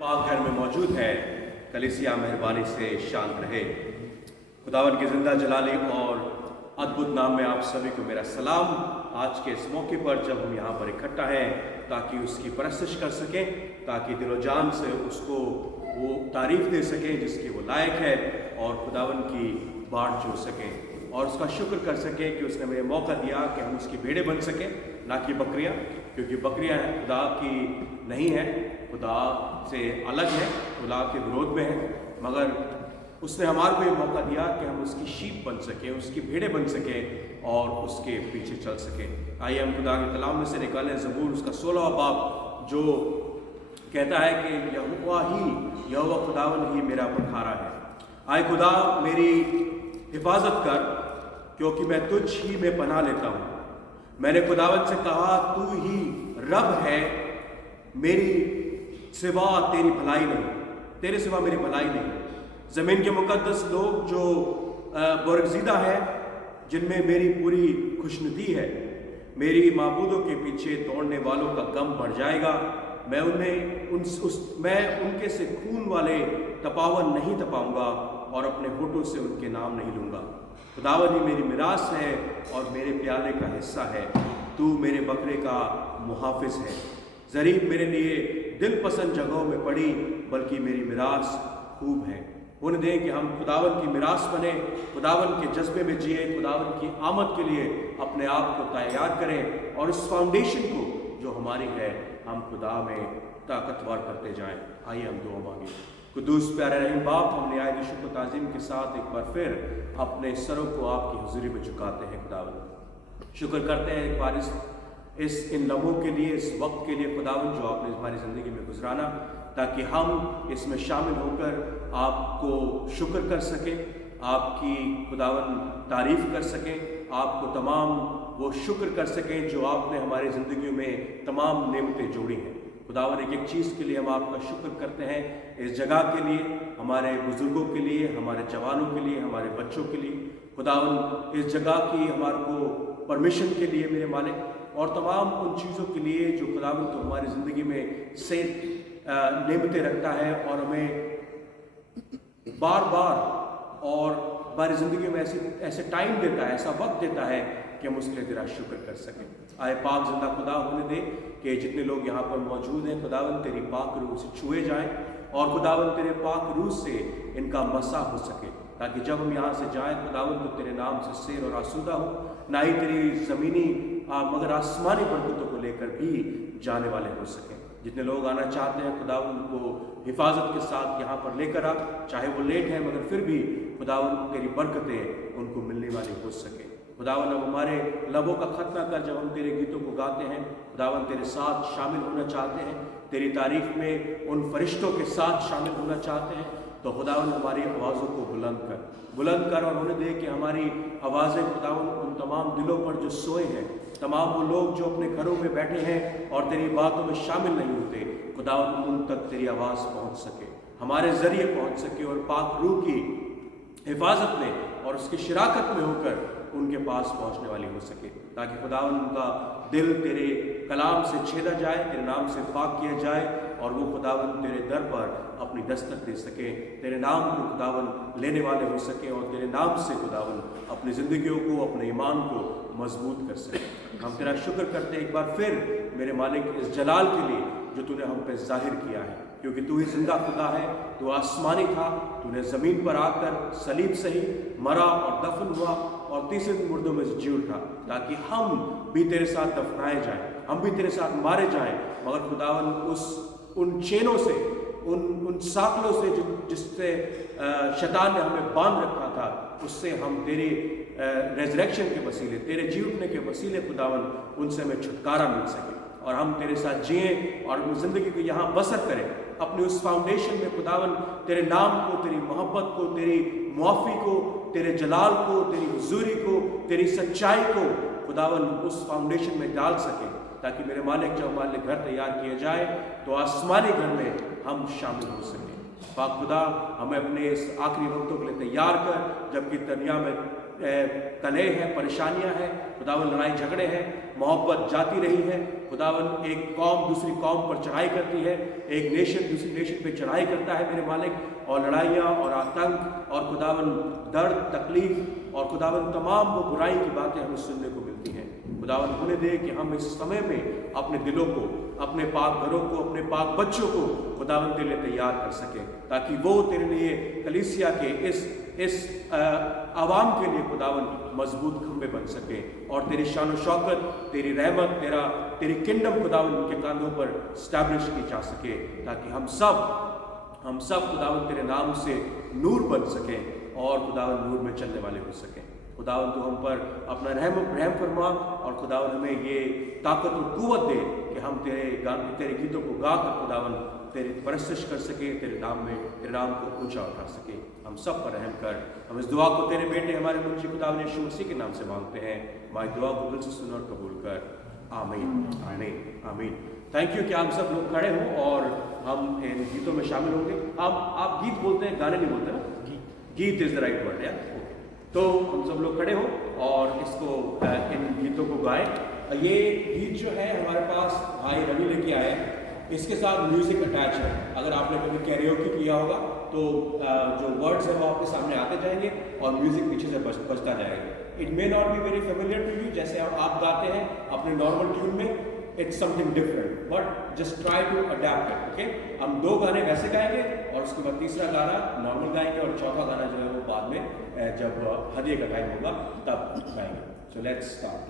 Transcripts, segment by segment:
पाक घर में मौजूद है, कलीसिया मेहरबानी से शांत रहे। खुदावन के जिंदा जलाली और अद्भुत नाम में आप सभी को मेरा सलाम। आज के इस मौके पर जब हम यहाँ पर इकट्ठा हैं ताकि उसकी परस्तिश कर सकें, ताकि दिलो जान से उसको वो तारीफ दे सकें जिसकी वो लायक है, और खुदावन की बाट जोड़ सकें और उसका शुक्र कर सकें कि उसने हमें मौका दिया कि हम उसकी भेड़ें बन सकें, ना कि बकरियाँ, क्योंकि बकरियाँ खुदा की नहीं है, खुदा से अलग है, खुदा के विरोध में है। मगर उसने हमारे को ये मौका दिया कि हम उसकी शीप बन सकें, उसकी भेड़ें बन सकें और उसके पीछे चल सकें। आइए हम खुदा के कलाम में से निकालें ज़बूर उसका 16वां बाब, जो कहता है कि यहोवा खुदावन ही मेरा पखारा है। आए खुदा मेरी हिफाजत कर, क्योंकि मैं तुझ ही में पनाह लेता हूँ। मैंने खुदावन से कहा, तू ही रब है, मेरी सिवा तेरी भलाई नहीं, तेरे सिवा मेरी भलाई नहीं। ज़मीन के मुकद्दस लोग जो बरगज़ीदा है, जिनमें मेरी पूरी खुशनुदी है, मेरी माबूदों के पीछे दौड़ने वालों का गम बढ़ जाएगा। मैं उनके से खून वाले तपावन नहीं तपाऊंगा और अपने होठों से उनके नाम नहीं लूँगा। खुदावन ही मेरी मिरास है और मेरे प्याले का हिस्सा है। तू मेरे बकरे का मुहाफिज है। ज़रीब मेरे लिए दिल पसंद जगहों में पड़ी, बल्कि मेरी मिरास खूब है। उन्हें दें कि हम खुदावन की मिरास बने, खुदावन के जज्बे में जिए, खुदावन की आमद के लिए अपने आप को तैयार करें और इस फाउंडेशन को जो हमारी है हम खुदा में ताकतवर करते जाएं। आइए हम दुआ मांगे। कुदूस प्यारे रहीम बाप, हम निहायत शुक्र ताज़ीम के साथ एक बार फिर अपने सरों को आपकी हुज़ूरी में झुकाते हैं। खुदावन शुक्र करते हैं एक बार इन लम्हों के लिए, इस वक्त के लिए खुदावन जो आपने हमारी ज़िंदगी में गुजराना, ताकि हम इसमें शामिल होकर आपको शुक्र कर सकें, आपकी खुदावन तारीफ़ कर सकें, आपको तमाम वो शुक्र कर सकें जो आपने हमारी ज़िंदगी में तमाम नेमतें जोड़ी हैं। खुदावन एक एक चीज़ के लिए हम आपका शुक्र करते हैं, इस जगह के लिए, हमारे बुज़ुर्गों के लिए, हमारे जवानों के लिए, हमारे बच्चों के लिए। खुदावन इस जगह की हमारे को परमिशन के लिए मेरे मालिक, और तमाम उन चीज़ों के लिए जो खुदावन तो हमारी ज़िंदगी में से नेमतें रखता है और हमें बार बार और हमारी ज़िंदगी में ऐसे टाइम देता है, ऐसा वक्त देता है कि हम उसके लिए तेरा शुक्र कर सकें। आए पाक जिंदा खुदा होने दे कि जितने लोग यहाँ पर मौजूद हैं, खुदावन तेरी पाक रूह से छुए जाएं और खुदावन तेरे पाक रूह से इनका मसा हो सके, ताकि जब हम यहाँ से जाएं खुदावन तो तेरे नाम से सैर और आसूदा हो, ना ही तेरी ज़मीनी मगर आसमानी बरकतों को लेकर भी जाने वाले हो सकें। जितने लोग आना चाहते हैं खुदावन उनको हिफाजत के साथ यहाँ पर लेकर आ, चाहे वो लेट है मगर फिर भी खुदावन तेरी बरकतें उनको मिलने वाली हो सके। खुदावन अब हमारे लबों का खतना कर, जब हम तेरे गीतों को गाते हैं खुदावन तेरे साथ शामिल होना चाहते हैं, तेरी तारीफ में उन फरिश्तों के साथ शामिल होना चाहते हैं, तो खुदावन हमारी आवाज़ों को बुलंद कर और उन्हें दे कि हमारी आवाज़ें खुदावन उन तमाम दिलों पर जो सोए हैं, तमाम वो लोग जो अपने घरों में बैठे हैं और तेरी बातों में शामिल नहीं होते, खुदावन उन तक तेरी आवाज़ पहुँच सके, हमारे ज़रिए पहुँच सके और पाक रूह की हिफाजत में और उसकी शिराकत में होकर उनके पास पहुंचने वाली हो सके, ताकि खुदावन उनका दिल तेरे कलाम से छेदा जाए, तेरे नाम से पाक किया जाए और वो खुदावन तेरे दर पर अपनी दस्तक दे सके, तेरे नाम को खुदावन लेने वाले हो सके और तेरे नाम से खुदावन अपनी ज़िंदगियों को, अपने ईमान को मजबूत कर सके। हम तेरा शुक्र करते हैं एक बार फिर मेरे मालिक इस जलाल के लिए जो तूने हम पे जाहिर किया है, क्योंकि तू ही जिंदा खुदा है, तू आसमानी था, तूने ज़मीन पर आकर सलीब सही मरा और दफन हुआ और तीसरे दिन मुर्दों में जी उठा, ताकि हम भी तेरे साथ दफनाए जाएं, हम भी तेरे साथ मारे जाएं। मगर खुदावन उन चेनों से, उन साकलों से जिससे शैतान ने हमें बांध रखा था, उससे हम तेरी रेजरेक्शन के वसीले, तेरे जी उठने के वसीले खुदावन उनसे हमें छुटकारा मिल सके और हम तेरे साथ जिएं और अपनी ज़िंदगी को यहाँ बसर करें, अपने उस फाउंडेशन में खुदावन तेरे नाम को, तेरी मोहब्बत को, तेरी मुआफ़ी को, तेरे जलाल को, तेरी हुजूरी को, तेरी सच्चाई को खुदावन उस फाउंडेशन में डाल सके, ताकि मेरे मालिक जब हमारे लिए घर तैयार किया जाए तो आसमानी घर में हम शामिल हो सकें। पाक खुदा हमें अपने इस आखिरी वक्तों के लिए तैयार कर, जबकि दुनिया में कलह है, परेशानियां हैं खुदावन, लड़ाई झगड़े हैं, मोहब्बत जाती रही है खुदावन, एक कौम दूसरी कौम पर चढ़ाई करती है, एक नेशन दूसरी नेशन पे चढ़ाई करता है मेरे मालिक, और लड़ाइयाँ और आतंक और खुदावन दर्द तकलीफ और खुदावन तमाम वो बुराई की बातें हमें सुनने को मिलती हैं। खुदावन होने दे कि हम इस समय में अपने दिलों को, अपने पाक घरों को, अपने पाक बच्चों को खुदावन तेरे लिए तैयार कर सकें, ताकि वो तेरे लिए कलीसिया के इस आवाम के लिए खुदावन मजबूत खंबे बन सके, और तेरी शान शौकत, तेरी रहमत, तेरी किंगडम खुदावन उनके कांधों पर स्टैब्लिश की जा सके, ताकि हम सब खुदावन तेरे नाम से नूर बन सकें और खुदावन नूर में चलने वाले हो सकें। खुदावन तू हम पर अपना रहम फरमा, और खुदावन हमें ये ताकत और कुव्वत दे कि हम तेरे गीतों को गाकर खुदावन तेरी परस्तिश कर सके, तेरे नाम को ऊंचा उठा सके। हम सब पर रहम कर। हम इस दुआ को तेरे बेटे हमारे मुंशी खुदावन यीशु मसीह के नाम से मांगते हैं। हमारी दुआ को दिल से सुन और कबूल कर। आमीन, आमीन, आमीन। थैंक यू कि आप सब लोग खड़े हों और हम इन गीतों में शामिल होंगे। आप गीत बोलते हैं, गाने नहीं बोलते ना? गीत इज द राइट वर्ड है। तो हम सब लोग खड़े हों और इसको इन गीतों को गाएं। ये गीत जो है हमारे पास भाई रवि लेके आए, इसके साथ म्यूजिक अटैच है। अगर आपने कभी कैरियोकी किया होगा तो जो वर्ड्स है वो आपके सामने आते जाएंगे और म्यूजिक पीछे से बजता जाएगा। It may not be very familiar to you, जैसे आप गाते हैं अपने नॉर्मल ट्यून में, it's something different, but just try to adapt it. Okay, हम 2 गाने वैसे गाएंगे और उसके बाद तीसरा गाना नॉर्मल गाएंगे और चौथा गाना जो है वो बाद में जब हदिये का टाइम होगा तब गाएंगे। So let's start.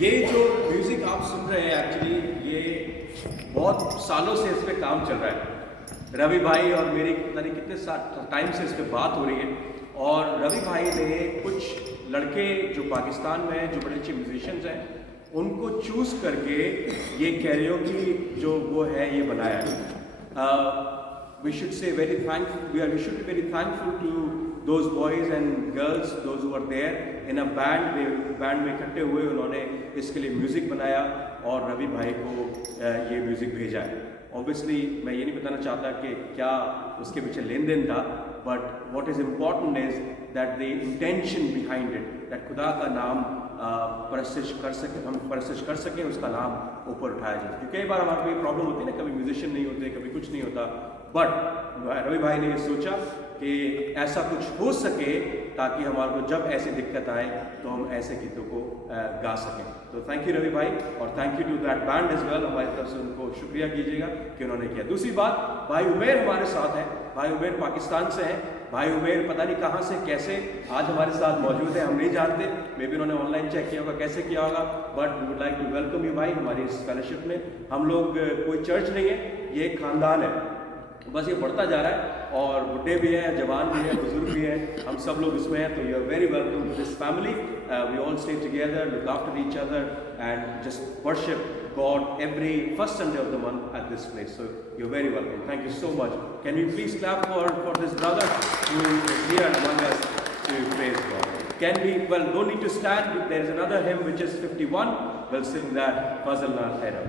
ये जो म्यूज़िक आप सुन रहे हैं एक्चुअली ये बहुत सालों से इस पे काम चल रहा है। रवि भाई और मेरी पता नहीं कितने टाइम से इस पे बात हो रही है और रवि भाई ने कुछ लड़के जो पाकिस्तान में हैं, जो बड़े अच्छे म्यूजिशियंस हैं, उनको चूज़ करके ये कैरियोकी जो वो है ये बनाया है। We should say very thankful. We should be very thankful to those boys and girls, those who were there in a band. Band में इकट्ठे हुए, उन्होंने इसके लिए म्यूज़िक बनाया और रवि भाई को ये म्यूज़िक भेजा है। ऑब्वियसली मैं ये नहीं बताना चाहता कि क्या उसके पीछे लेन देन था, but what is important is that the intention behind it, that खुदा का नाम परस्तिश कर सके, हम परस्तिश कर सकें, उसका नाम ऊपर उठाया जाए। क्योंकि कई बार हमारे को ये प्रॉब्लम होती है ना, कभी म्यूजिशियन नहीं होते, कभी कुछ नहीं होता, बट रवि भाई ने ये सोचा कि ऐसा कुछ हो सके ताकि हमारे को जब ऐसी दिक्कत आए तो हम ऐसे गीतों को गा सकें। तो थैंक यू रवि भाई और thank you to that band as well. हमारी तरफ से उनको शुक्रिया कीजिएगा कि उन्होंने किया। दूसरी बात, भाई उमेर हमारे साथ हैं। भाई उमेर पाकिस्तान से हैं। भाई उमेर पता नहीं कहाँ से कैसे आज हमारे साथ मौजूद है, हम नहीं जानते। मे बी उन्होंने ऑनलाइन चेक किया होगा, कैसे किया होगा, but we would like to welcome you भाई हमारी इस फेलोशिप में। हम लोग कोई चर्च नहीं है, ये एक खानदान है, बस ये बढ़ता जा रहा है और बुढ़े भी हैं, जवान भी हैं, बुजुर्ग भी हैं, हम सब लोग इसमें हैं। तो you are very welcome to this family. We all stay together, look after each other and just worship God every first Sunday of the month at this place. So you're very welcome. Thank you so much. Can we please clap for this brother who is here among us to praise God? Can we? Well, no need to stand. There is another hymn which is 51. We'll sing that. Fazalna Khaira.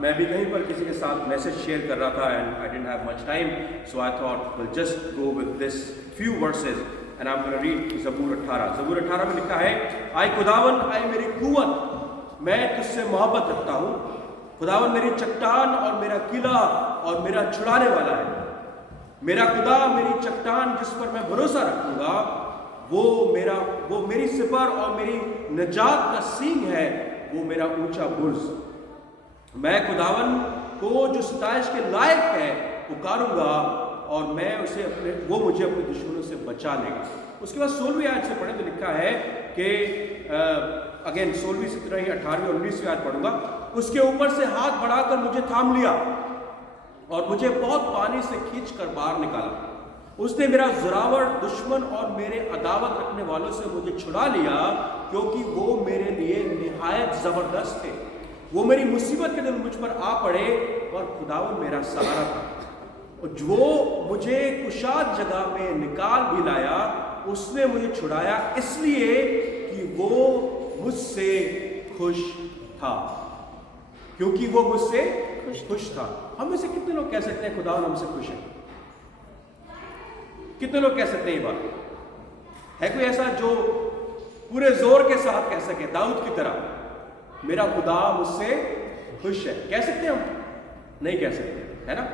मैं भी कहीं पर किसी के साथ message share कर रहा था and I didn't have much time, so I thought will just go with this few verses and I am gonna read ज़बूर 18। ज़बूर 18 में लिखा है, आए खुदावन, आए मेरी कुव्वत, मैं तुझसे मोहब्बत रखता हूँ। खुदावन मेरी चट्टान और मेरा किला और मेरा छुड़ाने वाला है। मेरा खुदा मेरी चट्टान जिस पर मैं भरोसा रखूंगा, वो मेरी सिपर और मेरी निजात का सींग है, वो मेरा ऊंचा बुर्ज। मैं खुदावन को जो सताइश के लायक है पुकारूंगा और मैं वो मुझे अपने दुश्मनों से बचा लेगा। उसके बाद 16वीं आयत से पढ़े तो लिखा है कि अगेन 16वीं 17वीं 18वीं और 19वीं आयत पढ़ूंगा। उसके ऊपर से हाथ बढ़ाकर मुझे थाम लिया और मुझे बहुत पानी से खींचकर बाहर निकाला। उसने मेरा जोरावर दुश्मन और मेरे अदावत रखने वालों से मुझे छुड़ा लिया, क्योंकि वो मेरे लिए निहायत जबरदस्त थे। वो मेरी मुसीबत के दिन मुझ पर आ पड़े और खुदावन मेरा सहारा था। और जो मुझे कुशाद जगह में निकाल भी लाया, उसने मुझे छुड़ाया इसलिए कि वो मुझसे खुश था, क्योंकि वो मुझसे खुश था। हम में से कितने लोग कह सकते हैं खुदावन हमसे खुश है? कितने लोग कह सकते हैं ये बात? है कोई ऐसा जो पूरे जोर के साथ कह सके दाऊद की तरह, मेरा खुदा मुझसे खुश है? कह सकते हैं हम? नहीं कह सकते, है ना?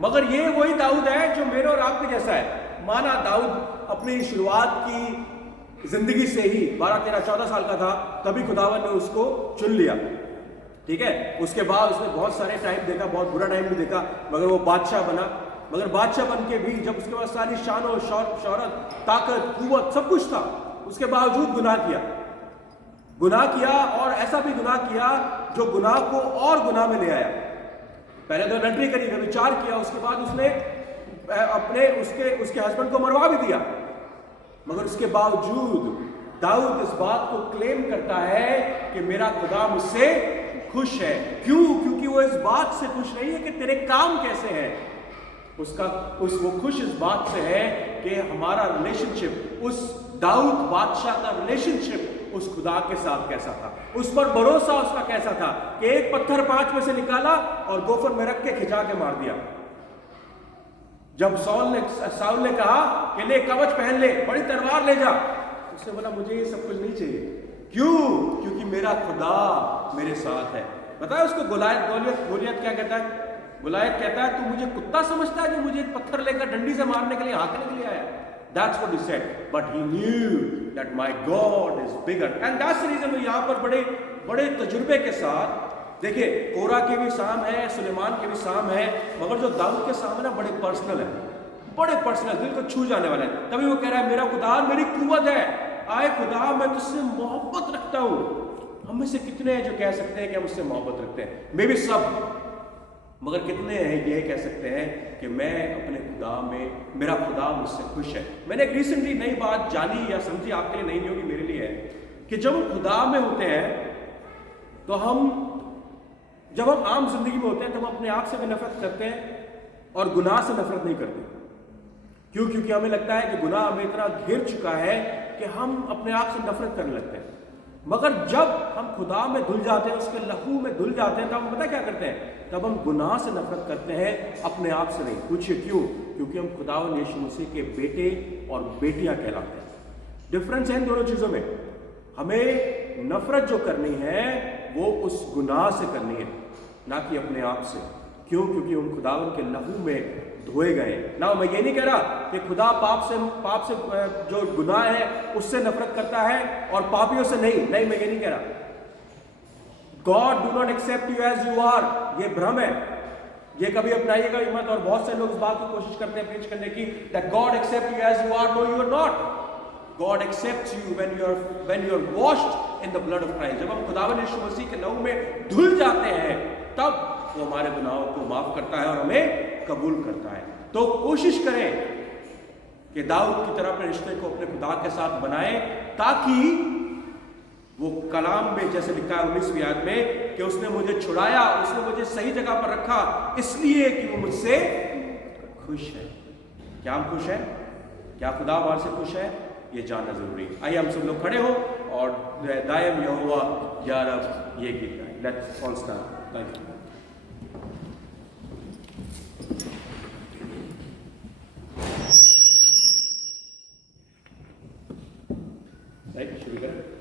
मगर ये वही दाऊद है जो मेरे और आपके जैसा है। माना दाऊद अपनी शुरुआत की जिंदगी से ही 12, 13, 14 साल का था, तभी खुदावन ने उसको चुन लिया, ठीक है। उसके बाद उसने बहुत सारे टाइम देखा, बहुत बुरा टाइम भी देखा, मगर वो बादशाह बना। मगर बादशाह बन के भी जब उसके पास सारी शान और शौहरत, ताकत, कुव्वत सब कुछ था, उसके बावजूद गुनाह किया और ऐसा भी गुनाह किया जो गुनाह को और गुनाह में ले आया। पहले तो लड़री करी, व्यभिचार किया, उसके बाद उसने अपने उसके हस्बैंड को मरवा भी दिया। मगर उसके बावजूद दाऊद इस बात को क्लेम करता है कि मेरा खुदा मुझसे खुश है। क्यों? क्योंकि वो इस बात से खुश नहीं है कि तेरे काम कैसे हैं, वो खुश इस बात से है कि हमारा रिलेशनशिप, उस दाऊद बादशाह का रिलेशनशिप उस खुदा के साथ कैसा था, उस पर भरोसा उसका कैसा था कि एक पत्थर 5 में से निकाला और गोफर में रख के खिंचा के मार दिया। जब साउल ने कहा कि ले कवच पहन ले, बड़ी तलवार ले जा, उसने बोला मुझे ये सब कुछ नहीं चाहिए। क्यों? क्योंकि मेरा खुदा मेरे साथ है। बताया उसको गोलियत क्या कहता है? गोलियत कहता है तू मुझे कुत्ता समझता है जो मुझे एक पत्थर लेकर डंडी से मारने के लिए, हाँकने के लिए आया? That's what he said. But he knew that my God is bigger. And that's the reason वो यहाँ पर बड़े तजुर्बे के साथ, देखिए कोरा के भी साम है, सुलेमान के भी साम है, मगर जो दाऊद के साम है ना, बड़े पर्सनल है, बड़े पर्सनल, दिल को छू जाने वाले हैं। तभी वो कह रहा है मेरा खुदा मेरी कुव्वत है, आए खुदा मैं तुझसे मोहब्बत रखता हूँ। हम में से कितने हैं जो कह सकते हैं कि हम उससे मोहब्बत रखते हैं? मे भी सब, मगर कितने हैं ये कह सकते हैं कि मैं अपने खुदा में, मेरा खुदा मुझसे खुश है? मैंने एक रिसेंटली नई बात जानी या समझी, आपके लिए नहीं होगी, मेरे लिए है, कि जब हम खुदा में होते हैं तो जब हम आम जिंदगी में होते हैं तो हम अपने आप से भी नफरत करते हैं और गुनाह से नफरत नहीं करते। क्यों? क्योंकि हमें लगता है कि गुनाह हमें इतना घेर चुका है कि हम अपने आप से नफरत करने लगते हैं। मगर जब हम खुदा में धुल जाते हैं, उसके लहू में धुल जाते हैं, तो हम पता क्या करते हैं? तब हम गुनाह से नफरत करते हैं, अपने आप से नहीं। पूछिए क्यों? क्योंकि हम खुदावंद यीशु मसीह के बेटे और बेटियां कहलाते हैं। डिफरेंस है इन दोनों चीजों में। हमें नफरत जो करनी है वो उस गुनाह से करनी है, ना कि अपने आप से। क्यों? क्योंकि हम खुदावंद के लहू में धोए गए ना। मैं ये नहीं कह रहा कि खुदा पाप से जो गुनाह है उससे नफरत करता है और पापियों से नहीं। मैं ये नहीं कह रहा। God do not accept you as you are, ये भ्रम है, ये कभी अपनाइएगा ही मत। और बहुत से लोग इस बात की कोशिश करते हैं प्रीच करने की that God accept you as you are. No, you are not. God accepts you when you are washed in the blood of Christ. जब हम खुदावंद यीशु मसीह के लहू में धुल जाते हैं, तब वो हमारे गुनाहों को माफ करता है और हमें कबूल करता है। तो कोशिश करें कि दाऊद की तरह अपने रिश्ते को अपने खुदा के साथ बनाएं, ताकि वो कलाम में जैसे लिखा है 19वीं आयत में कि उसने मुझे छुड़ाया, उसने मुझे सही जगह पर रखा, इसलिए कि वो मुझसे खुश है। क्या हम खुश हैं? क्या खुदा हमारे से खुश है? ये जानना जरूरी है। आइए हम सब लोग खड़े हो और दायम यहोवा या रब ये गीत गाएं। Let's all stand. Thank you. Right, शुरू करें।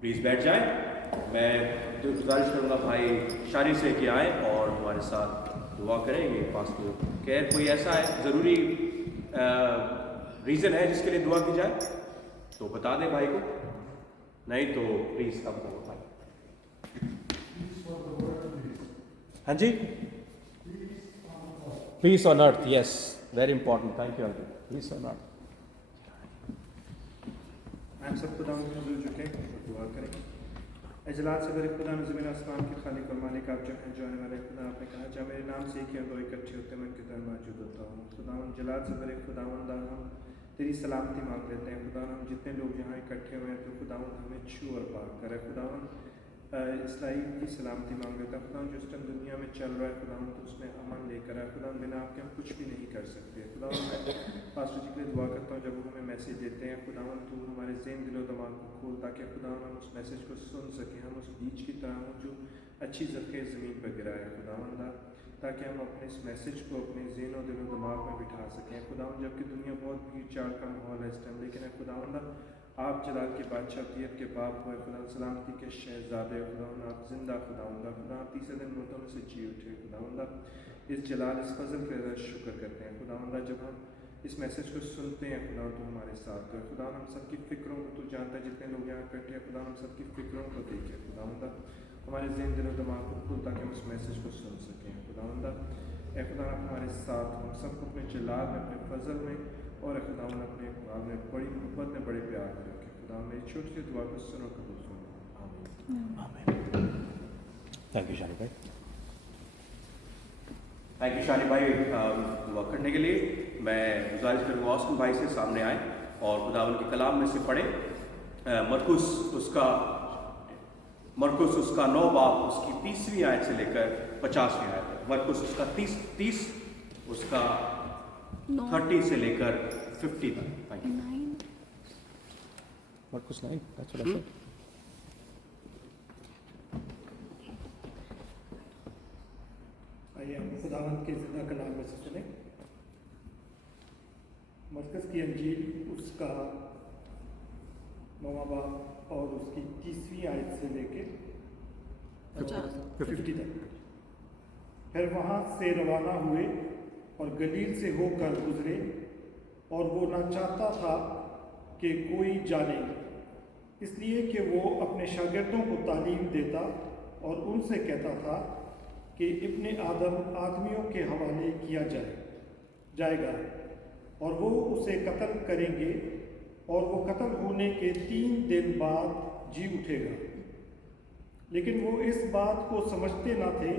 प्लीज़ बैठ जाएं। मैं जो गुजारिश करूँगा भाई शारी से कि आएँ और हमारे साथ दुआ करें। ये पास खैर कोई ऐसा है ज़रूरी रीज़न है जिसके लिए दुआ की जाए तो बता दें भाई को, नहीं तो प्लीज़ कम करो भाई। हाँ जी, peace on earth, yes, very important, thank you uncle. Peace on earth. हम सब खुदा में हुजूर झुके और दुआ करें। अजलाल से बड़े खुदा में ज़मीन आसमान के खालिक और मालिक आप जो हैं, जो आने वाले खुदा, आपने कहा जहाँ मेरे नाम से एक या दो इकट्ठे होते मैं उनके दर मौजूद होता हूँ। खुदा जलाल से बड़े खुदावंद हम तेरी सलामती मांग लेते हैं। खुदा हम जितने लोग यहाँ इकट्ठे हुए हैं तो खुदावंद हमें छू और पाक करे। खुदावंद इसराइल की सलामती मांग लेता है। खुदा जो इस टाइम दुनिया में चल रहा है खुदावंद तो उसमें अमन लेकर आए। खुदा बिना आपके हम कुछ भी नहीं कर सकते। खुदावंद मैं पास्टर जी के लिए दुआ करता हूँ जब वो हमें मैसेज देते हैं खुदावंद तू हमारे ज़हन दिलो दिमाग को खोल ताकि खुदावंद हम उस मैसेज को सुन सकें। हम उस बीज की तरह हों जो अच्छी ज़रख़े ज़मीन पर गिराए खुदावंद, ताकि हम अपने इस मैसेज को अपने ज़हन और दिलो दिमाग में बिठा सकें खुदावंद। जबकि दुनिया बहुत भीड़ चाड़ का माहौल है इस टाइम, लेकिन है खुदावंद आप जलाल के बादशाह तीयत के बाप हुए खुदा, सलामती के शहजादे खुदावंद, आप जिंदा खुदावंद, खुदा तीसरे दिन मुर्दों में से जी उठे खुदावंद। इस जलाल इस फजल के शुक्र करते हैं खुदावंद। जब हम इस मैसेज को सुनते हैं खुदा तो हमारे साथ हो खुदा, हम सबकी फ़िक्रों को तो जानता है, जितने लोग यहाँ इकट्ठे हैं खुदा हम सबकी फ़िक्रों को देखें खुदावंद, हमारे ज़हन दिलो दिमाग को खोल ताकि हम उस मैसेज को सुन सकें खुदावंद। ए खुदा आप हमारे साथ हम सबको अपने जलाल में, अपने फजल में और खुदावंद अपने आपने बड़ी मोहब्बत में, बड़े प्यार में रखे खुदा। मेरी छोटी सी दुआ को सुनो, कबूल सुनो, आमीन। थैंक यू शानी भाई, थैंक यू शानी भाई दुआ करने के लिए। मैं गुजारिश करूँगा औसम भाई से सामने आए और खुदावंद के कलाम में से पढ़े। मरकुस उसका 9 बाब उसकी 30वीं आयत से लेकर 50वीं आयत। मरकुस उसका 30 उसका 30 से लेकर 50 तक। Thank you. मरकुस 9, that's what I said. आइए हम खुदावंद के ज़िंदा कलाम में से सुने। मरकज़ की अंजील उसका 9वां बाब और उसकी 30वीं आयत से लेके 50 तक। फिर वहाँ से रवाना हुए और गलील से होकर गुजरे, और वो न चाहता था कि कोई जाने, इसलिए कि वो अपने शागिर्दों को तालीम देता और उनसे कहता था कि इब्ने आदम आदमियों के हवाले किया जाएगा और वो उसे कत्ल करेंगे और वो कत्ल होने के 3 दिन बाद जी उठेगा। लेकिन वो इस बात को समझते न थे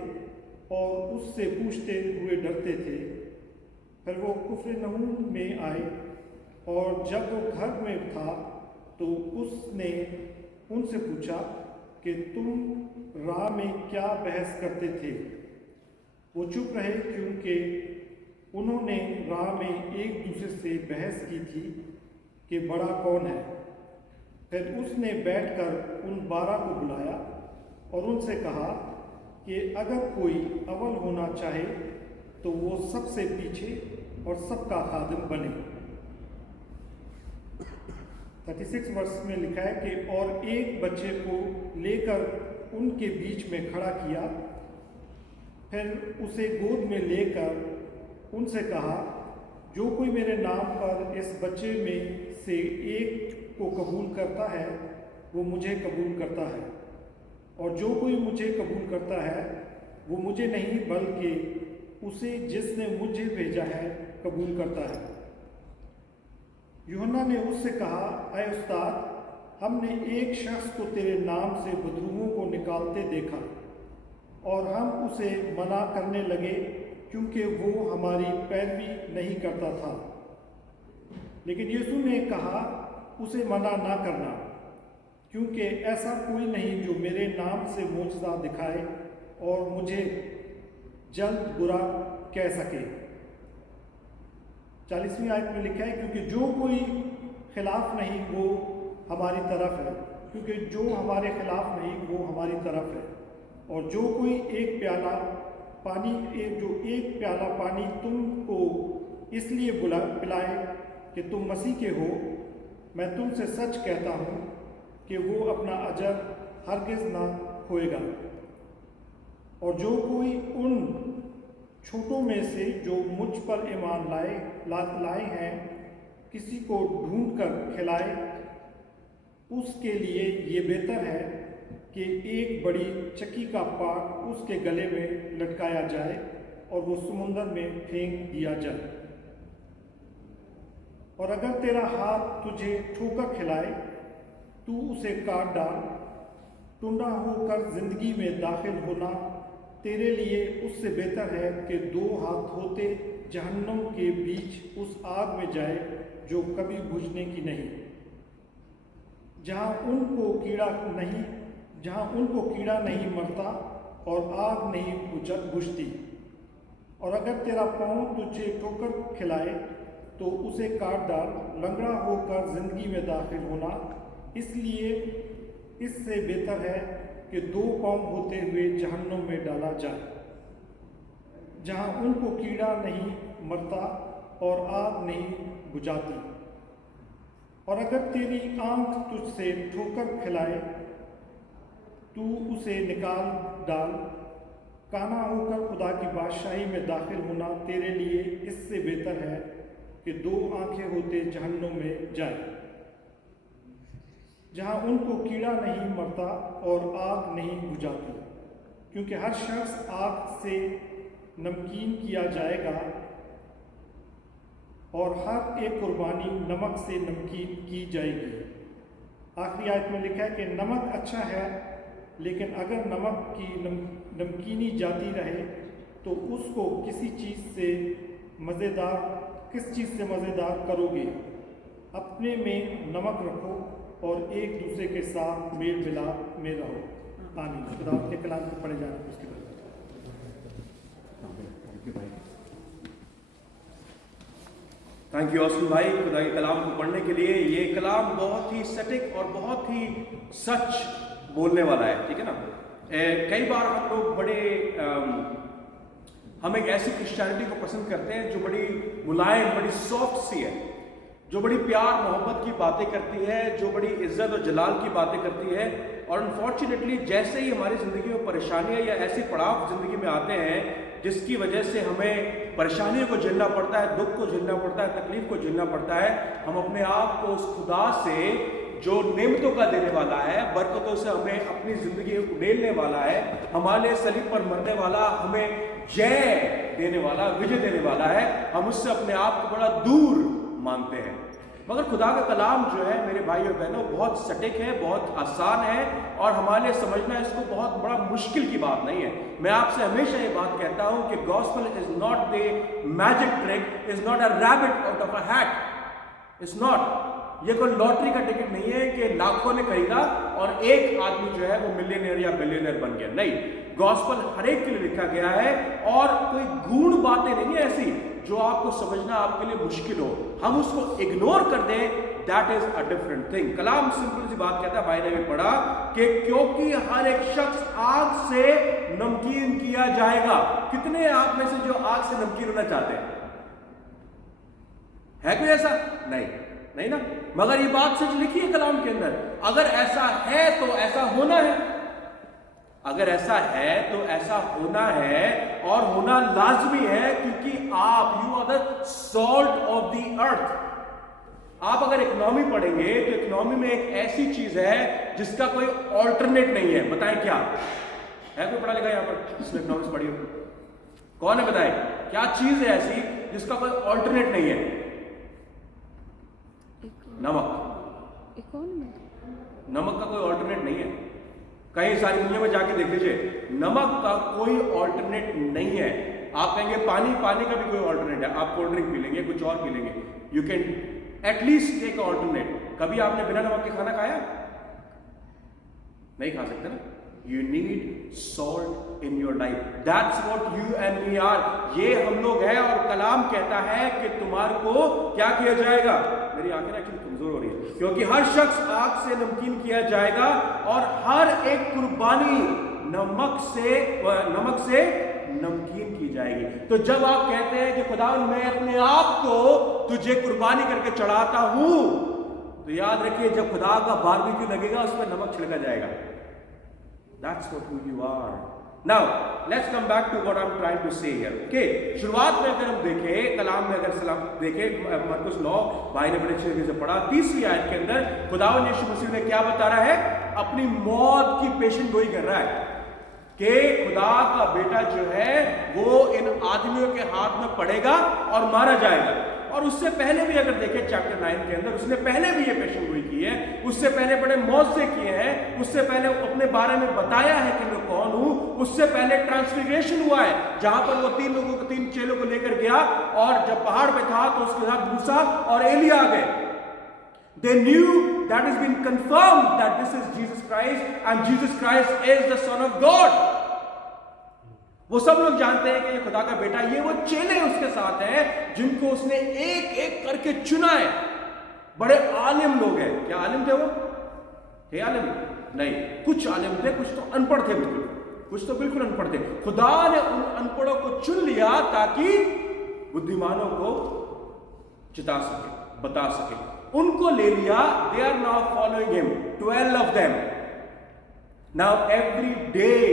और उससे पूछते हुए डरते थे। फिर वो कुफरनहूम में आए और जब वो घर में था तो उसने उनसे पूछा कि तुम राह में क्या बहस करते थे। वो चुप रहे क्योंकि उन्होंने राह में एक दूसरे से बहस की थी कि बड़ा कौन है। फिर उसने बैठकर उन 12 को बुलाया और उनसे कहा कि अगर कोई अव्वल होना चाहे तो वो सबसे पीछे और सबका खादिम बने। 36 वर्ष में लिखा है कि और एक बच्चे को लेकर उनके बीच में खड़ा किया, फिर उसे गोद में लेकर उनसे कहा, जो कोई मेरे नाम पर इस बच्चे में से एक को कबूल करता है वो मुझे कबूल करता है, और जो कोई मुझे कबूल करता है वो मुझे नहीं बल्कि उसे जिसने मुझे भेजा है कबूल करता है। यूहन्ना ने उससे कहा, ऐ उस्ताद, हमने एक शख्स को तेरे नाम से बदरूहों को निकालते देखा और हम उसे मना करने लगे क्योंकि वो हमारी पैरवी नहीं करता था। लेकिन यीशु ने कहा, उसे मना ना करना, क्योंकि ऐसा कोई नहीं जो मेरे नाम से मोजज़ा दिखाए और मुझे जल्द बुरा कह सके। 40वीं आयत में लिखा है, क्योंकि जो कोई खिलाफ नहीं वो हमारी तरफ है, क्योंकि जो हमारे खिलाफ नहीं वो हमारी तरफ है। और जो कोई एक प्याला पानी तुमको इसलिए पिलाए कि तुम मसीह के हो, मैं तुमसे सच कहता हूँ कि वो अपना अजर हरगिज़ ना खोएगा। और जो कोई उन छोटों में से जो मुझ पर ईमान लाए हैं किसी को ढूंढ कर खिलाए, उसके लिए ये बेहतर है कि एक बड़ी चक्की का पाट उसके गले में लटकाया जाए और वो समुंदर में फेंक दिया जाए। और अगर तेरा हाथ तुझे ठोकर खिलाए, तू उसे काट डाल। टुंडा होकर जिंदगी में दाखिल होना तेरे लिए उससे बेहतर है कि दो हाथ होते जहन्नुम के बीच उस आग में जाए जो कभी बुझने की नहीं, जहाँ उनको कीड़ा नहीं मरता और आग नहीं बुझती। और अगर तेरा पाँव तुझे ठोकर खिलाए तो उसे काट डाल। लंगड़ा होकर जिंदगी में दाखिल होना इसलिए इससे बेहतर है कि दो पाँव होते हुए जहन्नुम में डाला जाए, जहाँ उनको कीड़ा नहीं मरता और आग नहीं बुझाती। और अगर तेरी आंख तुझसे ठोकर खिलाए, तू उसे निकाल डाल। काना होकर खुदा की बादशाही में दाखिल होना तेरे लिए इससे बेहतर है कि दो आंखें होते जहन्नुम में जाए, जहाँ उनको कीड़ा नहीं मरता और आग नहीं बुझाती। क्योंकि हर शख्स आग से नमकीन किया जाएगा और हर एक कुर्बानी नमक से नमकीन की जाएगी। आखिरी आयत में लिखा है कि नमक अच्छा है, लेकिन अगर नमक की नमकीनी जाती रहे तो उसको किस चीज़ से मज़ेदार करोगे। अपने में नमक रखो और एक दूसरे के साथ मेल मिलाप में रहो। आमीन। खुदा के कलाम को पढ़े जाने उसके बाद थैंक यू औसम भाई खुदा के कलाम को पढ़ने के लिए। ये कलाम बहुत ही सटीक और बहुत ही सच बोलने वाला है, ठीक है ना। कई बार हम लोग हम एक ऐसी क्रिश्चियनिटी को पसंद करते हैं जो बड़ी मुलायम, बड़ी सॉफ्ट सी है, जो बड़ी प्यार मोहब्बत की बातें करती है, जो बड़ी इज्जत और जलाल की बातें करती है। और अनफॉर्चुनेटली जैसे ही हमारी ज़िंदगी में परेशानियां या ऐसे पड़ाव ज़िंदगी में आते हैं जिसकी वजह से हमें परेशानियों को झेलना पड़ता है, दुख को झेलना पड़ता है, तकलीफ को झेलना पड़ता है, हम अपने आप को उस खुदा से जो नेमतों का देने वाला है, बरकतों से हमें अपनी ज़िंदगी उड़ेलने वाला है, हमारे लिए सलीब पर मरने वाला, हमें जय देने वाला, विजय देने वाला है, हम उससे अपने आप को बड़ा दूर मानते हैं। मगर खुदा का कलाम जो है मेरे भाई और बहनों बहुत सटीक है, बहुत आसान है और हमारे लिए समझना इसको बहुत बड़ा मुश्किल की बात नहीं है। मैं आपसे हमेशा ये बात कहता हूं कि gospel is not the magic trick, is not a rabbit out of a hat, is not. ये कोई लॉटरी का टिकट नहीं है कि लाखों ने खरीदा और एक आदमी जो है वो मिलियनियर या बिलियनियर बन गया। नहीं, गॉस्पेल हर एक के लिए लिखा गया है और कोई गूढ़ बातें नहीं है ऐसी जो आपको समझना आपके लिए मुश्किल हो, हम उसको इग्नोर कर दें, that is a different thing. Kalam simple सी बात कहता है, भाई ने भी पढ़ा कि क्योंकि हर एक शख्स आग से नमकीन किया जाएगा। कितने आप में से जो आग से नमकीन होना चाहते हैं? है कोई ऐसा? नहीं ना। मगर ये बात सच लिखी है कलाम के अंदर, अगर ऐसा है तो ऐसा होना है, अगर ऐसा है तो ऐसा होना है और होना लाजमी है, क्योंकि आप you are the salt of the earth. आप अगर इकोनॉमी पढ़ेंगे तो इकोनॉमी में एक ऐसी चीज है जिसका कोई ऑल्टरनेट नहीं है। बताएं क्या है? कोई पढ़ा लिखा यहाँ पर जिसने इकोनॉमिक्स पढ़ी हो? कौन है? बताएं क्या चीज है ऐसी जिसका कोई ऑल्टरनेट नहीं है? नमक। नमक का कोई ऑल्टरनेट नहीं है। कहीं सारी दुनिया में जाके देख लीजिए, नमक का कोई ऑल्टरनेट नहीं है। आप कहेंगे पानी का भी कोई ऑल्टरनेट है, आप कोल्ड ड्रिंक पी लेंगे, कुछ और पी लेंगे, you can at least take alternate. कभी आपने बिना नमक के खाना खाया? नहीं खा सकते ना। You need salt in your life. That's what you and me are. ये हम लोग हैं और कलाम कहता है कि तुम्हारे को क्या किया जाएगा? मेरी आंखें एक्चुअली कमजोर हो रही है, क्योंकि हर शख्स आग से नमकीन किया जाएगा और हर एक कुर्बानी नमक से नमकीन की जाएगी। तो जब आप कहते हैं कि खुदा मैं अपने आप को तुझे कुर्बानी करके चढ़ाता हूं, तो याद रखिए जब खुदा का बारबेक्यू लगेगा उसमें नमक छिड़का जाएगा। That's what who you are. Now let's come back to what I'm trying to say here. Okay, शुरुआत में अगर हम देखें कलाम में, अगर सलाम देखें मरकुस 9 भाई ने बड़े अच्छे तरीके से पढ़ा, 30वीं आयत के अंदर खुदावंद यीशु मसीह ने क्या बता रहा है, अपनी मौत की पेशन गोई कर रहा है कि खुदा का बेटा जो है वो इन आदमियों के हाथ में पड़ेगा और मारा जाएगा। और उससे पहले भी अगर देखें चैप्टर 9 के अंदर उसने पहले भी ये पेशन गोई की है, उससे पहले बड़े मौज से किए हैं, उससे पहले अपने बारे में बताया है कि मैं कौन हूं, उससे पहले ट्रांसफिगरेशन हुआ है जहां पर वो 3 चेलों को लेकर गया और जब पहाड़ पे था तो उसके साथ मूसा और एलिया आ गए। They knew that has been confirmed that this is Jesus Christ and Jesus Christ is the Son of God. वो सब लोग जानते हैं कि ये खुदा का बेटा, ये वो चेले उसके साथ हैं जिनको उसने एक एक करके चुना है। बड़े आलिम लोग हैं। क्या आलिम थे वो? थे आलिम? नहीं, कुछ आलिम थे, कुछ तो अनपढ़ थे, बिल्कुल कुछ तो बिल्कुल अनपढ़ थे। खुदा ने उन अनपढ़ों को चुन लिया ताकि बुद्धिमानों को चिता सके, बता सके। उनको ले लिया। They are now following him, 12 of them. Now every day,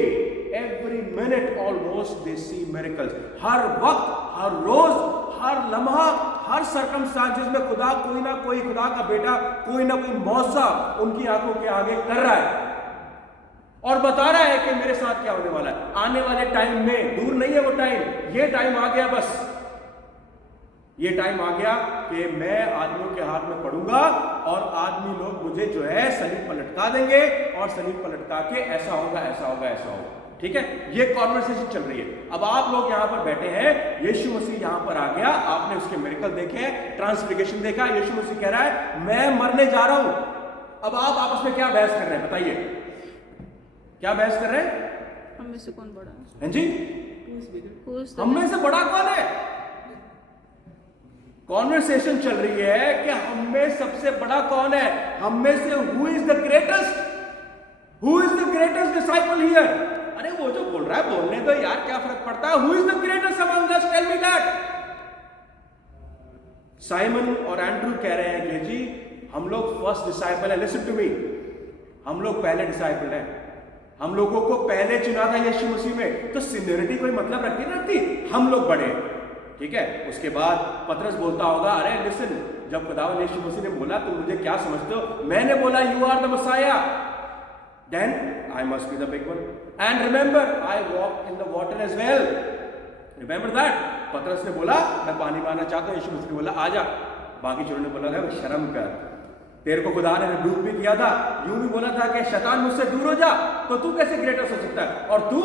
every minute almost they see miracles. हर वक्त, हर रोज, हर लम्हा, हर सर्कमस्टांसेस में खुदा कोई ना कोई, खुदा का बेटा कोई ना कोई मौजा उनकी आंखों के आगे कर रहा है और बता रहा है कि मेरे साथ क्या होने वाला है आने वाले टाइम में। दूर नहीं है वो टाइम, ये टाइम आ गया, बस ये टाइम आ गया कि मैं आदमियों के हाथ में पड़ूंगा और आदमी लोग मुझे जो है सलीब पर लटका देंगे और सलीब पर लटका के ऐसा होगा, ऐसा होगा, ऐसा होगा। ठीक है, ये कॉन्वर्सेशन चल रही है। अब आप लोग यहां पर बैठे हैं, यीशु मसीह यहां पर आ गया, आपने उसके मिरेकल देखे, ट्रांसफिगरेशन देखा। यीशु मसीह कह रहा है मैं मरने जा रहा हूं। अब आप आपस में क्या बहस कर रहे हैं, बताइए क्या बहस कर रहे हैं? हम में से कौन बड़ा है? हैं जी, हम में से बड़ा कौन है? कॉन्वर्सेशन चल रही है कि हम में सबसे बड़ा कौन है, हम में से who is the greatest, who is the greatest disciple here. अरे वो जो बोल रहा है बोलने दो यार, क्या फर्क पड़ता है। Who is the greatest among us, tell me that. Simon और एंड्रू कह रहे हैं कि जी हम लोग फर्स्ट डिसाइपल है। लिसन टू मी, हम लोग पहले डिसाइपल हैं, हम लोगों को पहले चुना था यीशु मसीह में, तो सीनियरिटी कोई मतलब रखती ना रखती, हम लोग बड़े। ठीक है, उसके बाद पतरस बोलता होगा अरे लिसन, जब खुदावंद यीशु मसीह ने बोला तुम मुझे क्या समझते हो, मैंने बोला you are the Messiah, then I must be the big one. And remember, I walked in the water as well. Remember that? पतरस ने बोला मैं पानी में आना चाहता हूँ, यीशु मसीह ने बोला आजा। बाकी चोरों ने बोला है शर्म कर, तेरे को खुदा ने डूब भी किया था, यूं भी बोला था कि शैतान मुझसे दूर हो जा, तो तू कैसे ग्रेटर हो सकता है? और तू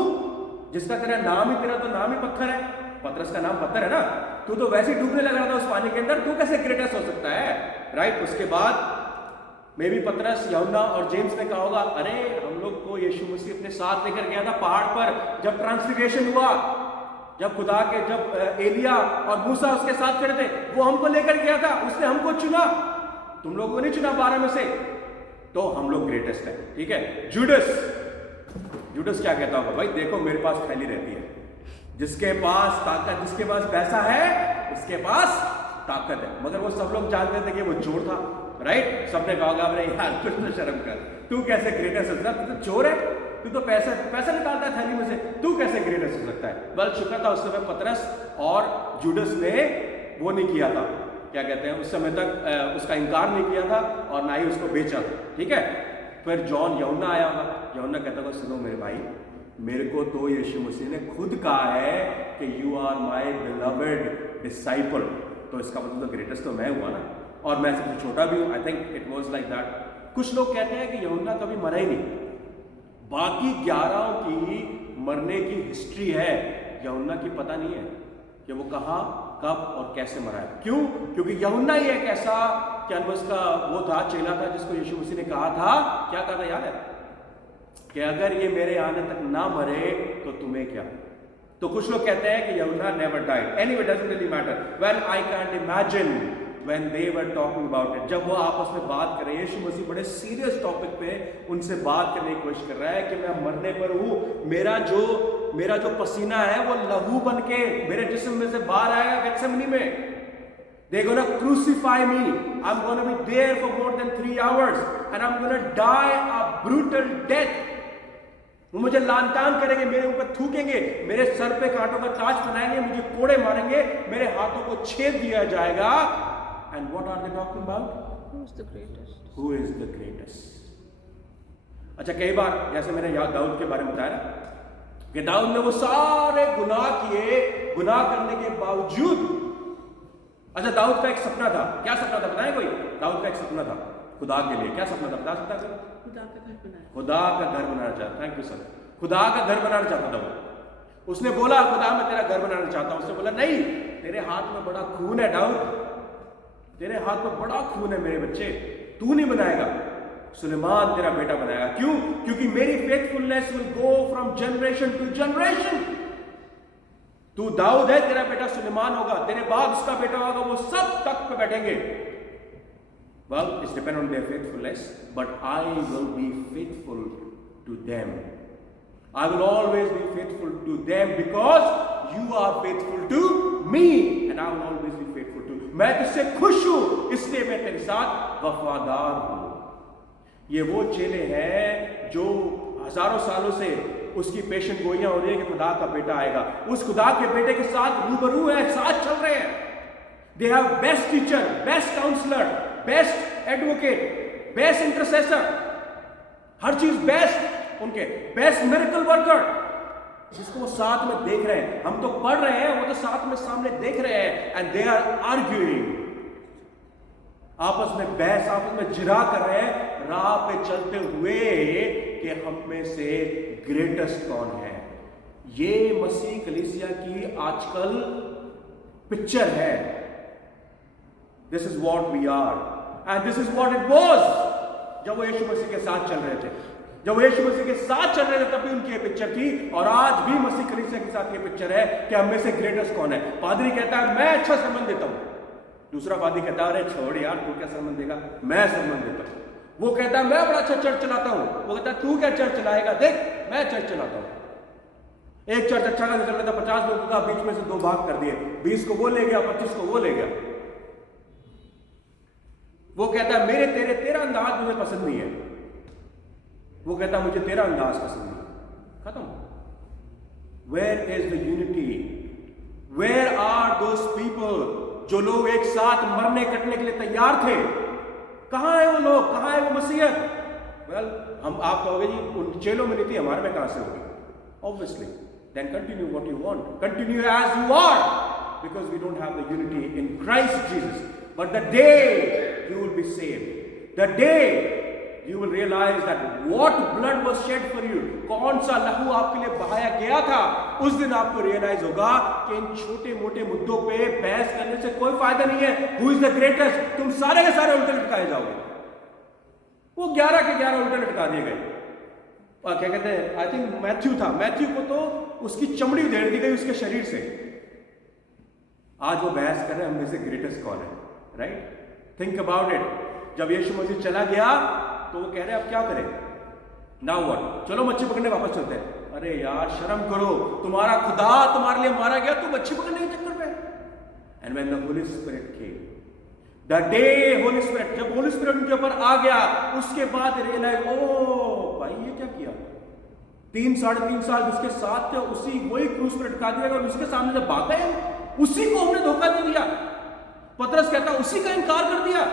जिसका तेरा नाम ही, तेरा तो नाम ही पत्थर है, पतरस का नाम पत्थर है ना, तू तो वैसे ही डूबने लग रहा था उस पानी के अंदर, तू कैसे ग्रेटेस्ट हो सकता है? राइट। उसके बाद मे भी पतरस, यूहन्ना और जेम्स ने कहा होगा अरे हम लोग को यीशु मसीह अपने साथ लेकर गया था पहाड़ पर, जब ट्रांसफिगरेशन हुआ, जब खुदा के, जब एलिया और मूसा उसके साथ खड़े थे, वो हमको लेकर गया था, उसने हमको चुना, तुम लोगों को नहीं चुना 12 में से, तो हम लोग ग्रेटेस्ट है। ठीक है। जुडस क्या कहता होगा, भाई देखो मेरे पास थैली रहती है, जिसके पास ताकत, जिसके पास पैसा है उसके पास ताकत है। मगर वो सब लोग जानते थे कि वो चोर था। राइट। सबने कहा अरे यार कुछ तो शर्म कर, तू कैसे ग्रेटेस्ट हो सकता है, तू तो चोर है, तू तो पैसा निकालता है थैली में से, तू कैसे ग्रेटेस्ट हो सकता है। बल शुक्र था उस समय पतरस और जुडस ने वो नहीं किया था, क्या कहते हैं, उस समय तक उसका इनकार नहीं किया था और ना ही उसको बेचा था। ठीक है। फिर जॉन, यूहन्ना आया होगा, यूहन्ना कहता होगा सुनो मेरे भाई, मेरे को तो यीशु मसीह ने खुद कहा है कि you are my beloved disciple, तो इसका मतलब तो ग्रेटेस्ट तो मैं हुआ ना, और मैं सबसे छोटा भी हूं। I think it was like that. कुछ लोग कहते हैं कि यूहन्ना कभी मरा ही नहीं, बाकी 11 की मरने की हिस्ट्री है, यूहन्ना की पता नहीं है कि वो कहाँ, कब और कैसे मरा है। क्यों? क्योंकि यूहन्ना ही एक ऐसा कैनवस का वो था, चेला था, जिसको यीशु मसीह ने कहा था, क्या कहा था याद है, कि अगर ये मेरे आने तक ना मरे तो तुम्हें क्या। तो कुछ लोग कहते हैं कि यूहन्ना never died. Anyway doesn't really matter. When I can imagine when they were talking about it, जब वो आपस में बात कर रहे हैं, यीशु मसीह बड़े सीरियस टॉपिक पे उनसे बात करने की कोशिश कर रहा है कि मैं मरने पर हूँ, मेरा जो पसीना है वो लहू बन के मेरे जिस्म में से बाहर आएगा गेत्सेमनी में। They're going to crucify me. I'm going to be there for more than 3 hours and I'm going to die a brutal death. वो मुझे लानतान करेंगे, मेरे ऊपर थूकेंगे, मेरे सर पे कांटों का ताज बनाएंगे, मुझे कोड़े मारेंगे, मेरे हाथों को छेद दिया जाएगा. And what are they talking about? Who is the greatest? Who is the greatest? अच्छा, कई बार जैसे मैंने दाऊद के बारे में बताया ना कि दाऊद ने वो सारे गुनाह किए, गुनाह करने के बावजूद. अच्छा, दाऊद का एक सपना था. क्या सपना था बताएं कोई? दाऊद का एक सपना था खुदा के लिए. क्या सपना था बता सकता है? खुदा का घर बनाना. खुदा का घर बनाना चाहता. Thank you sir. खुदा का घर बनाना चाहता था वो. उसने बोला, खुदा मैं तेरा घर बनाना चाहता हूं. उसने बोला, नहीं, तेरे हाथ में बड़ा खून है दाऊद, तेरे हाथ में बड़ा खून है मेरे बच्चे, तू नहीं बनाएगा, सुलेमान तेरा बेटा बनाएगा. क्यों? क्योंकि मेरी faithfulness will go from generation to generation. तू दाऊद है, तेरा बेटा सुलेमान होगा, तेरे बाद उसका बेटा होगा, वो सब तख्त पे बैठेंगे. Well, it's depend on their faithfulness, but I will be faithful to them. I will always be faithful to them because you are faithful to me, and I will always be faithful to you. मैं तुझसे खुश हूं, इसलिए मैं तेरे साथ वफादार हूं. ये वो चेले हैं जो हजारों सालों से उसकी पेशन गोइयां हो रही है कि खुदा का बेटा आएगा. उस खुदा के बेटे के साथ रूबरू है, साथ चल रहे हैं. They have best teacher, best counsellor, best advocate, best intercessor, हर चीज बेस्ट उनके, बेस्ट मिरेकल वर्कर, जिसको वो साथ में देख रहे हैं. हम तो पढ़ रहे हैं, वो तो साथ में सामने देख रहे हैं. एंड दे आर आर्ग्यूइंग, आपस में बहस, आपस में जिरा कर रहे हैं राह पे चलते हुए कि हम में से ग्रेटेस्ट कौन है. ये मसीह कलीसिया की आजकल पिक्चर है. This is what we are and this is what it was जब वो यीशु मसीह के साथ चल रहे थे. जब वो यीशु मसीह के साथ चल रहे थे तब भी उनकी ये पिक्चर थी, और आज भी मसीह कलीसिया के साथ ये पिक्चर है कि हम में से ग्रेटेस्ट कौन है. पादरी कहता है मैं अच्छा सरमन देता हूं, दूसरा पादरी कहता है अरे छोड़ यार तू क्या सरमन देगा, मैं सरमन देता हूं. वो कहता है मैं बड़ा अच्छा चर्च चलाता हूं, वो कहता है तू क्या चर्च चलाएगा, देख मैं चर्च चलाता हूं. एक चर्च अच्छा खासा चल रहा था, 50 लोगों का, बीच में से 2 भाग कर दिए, 20 को वो ले गया, 25 को वो ले गया. वो कहता है मेरे तेरे तेरा अंदाज मुझे पसंद नहीं है, वो कहता है मुझे तेरा अंदाज पसंद नहीं. खत्म. Where is the unity? Where are those people जो लोग एक साथ मरने कटने के लिए तैयार थे? कहां है वो लोग, कहां है वो मसीहत? वेल, हम आप कहोगे जी उन चेलों में नहीं थी, हमारे में कहां से होगी? Obviously. Then continue what you want, continue as you are, because we don't have the unity in Christ Jesus. But the day you will be saved, the day you will realize that what blood was shed for you, कौन सा लहू आपके लिए बहाया गया था, उस दिन आपको रियलाइज होगा कि इन छोटे मोटे मुद्दों पे बहस करने से कोई फायदा नहीं है. Who is the greatest? तुम सारे के सारे उल्टे लटकाए जाओगे. वो 11 के 11 उल्टे लटका दिए गए. और क्या कहते हैं, आई थिंक मैथ्यू था, मैथ्यू को तो उसकी चमड़ी उधेड़ दी गई उसके शरीर से. आज वो बहस कर रहे हैं हम में से ग्रेटेस्ट कौन है. राइट? Think about it. जब यीशु मसीह चला गया तो वो कह रहे अब क्या करें, नाउ व्हाट, चलो मच्छी पकड़ने वापस चलते हैं. अरे यार शर्म करो, तुम्हारा खुदा तुम्हारे लिए मारा गया, तुम मच्छी पकड़ने के चक्कर में. And when the Holi spirit came, the day Holi spirit, जब होली स्पिरिट उनके ऊपर आ गया, उसके बाद रियलाइज ओ भाई ये क्या किया. 3-3.5 साल जिसके साथ थे उसी वही क्रूस पर लटका दिया और उसके सामने जब भाग गए उसी को हमने धोखा दे दिया. पतरस कहता उसी का इनकार कर दिया.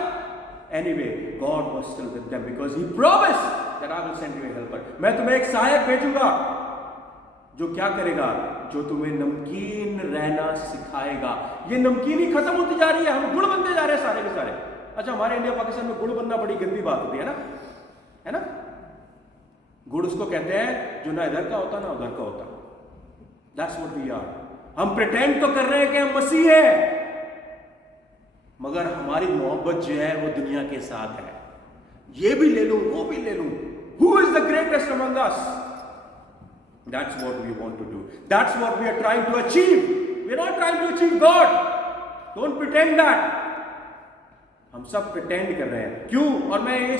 Anyway, God was still with them because He promised that I will send you a helper. मैं तुम्हें एक सहायक भेजूंगा जो क्या करेगा, जो तुम्हें नमकीन रहना सिखाएगा. ये नमकीनी खत्म होती जा रही है, हम गुड़ बनते जा रहे हैं सारे के सारे. अच्छा, हमारे इंडिया पाकिस्तान में गुड़ बनना बड़ी गंदी बात होती है ना, है ना. गुड़ उसको कहते हैं जो ना इधर का होता ना उधर का होता. That's what we are. हम प्रिटेंड तो कर रहे हैं कि हम मसीह है, मगर हमारी मोहब्बत जो है वो दुनिया के साथ है. ये भी ले लूं वो भी ले लूं. Who is the greatest among us? That's what we want to do. That's what we are trying to achieve. We are not trying to achieve God. Don't pretend that. हम सब प्रिटेंड कर रहे हैं. क्यों? और मैं ये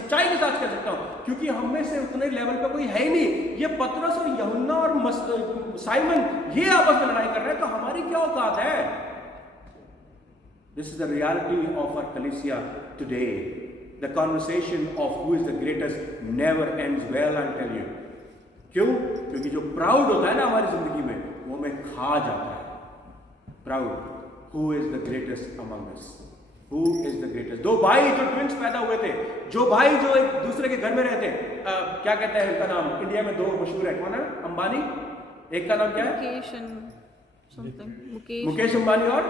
सच्चाई के साथ कह सकता हूं क्योंकि हम में से उतने लेवल पे कोई है ही नहीं. ये पतरस और यूहन्ना और साइमन ये आपस में लड़ाई कर रहे हैं, तो हमारी क्या औकात है. This is the reality of our Ecclesia today. The conversation of who is the greatest never ends well, I'll tell you. क्यों? क्योंकि जो प्राउड होता है ना हमारी जिंदगी में, वो हमें खा जाता है। Proud, who is the greatest among us? Who is the greatest? दो भाई जो ट्विंस पैदा हुए थे, जो भाई जो एक दूसरे के घर में रहते, क्या कहते हैं इनका नाम? इंडिया में दो मशहूर है, कौन है? अंबानी, एक का नाम क्या है? मुकेश अंबानी और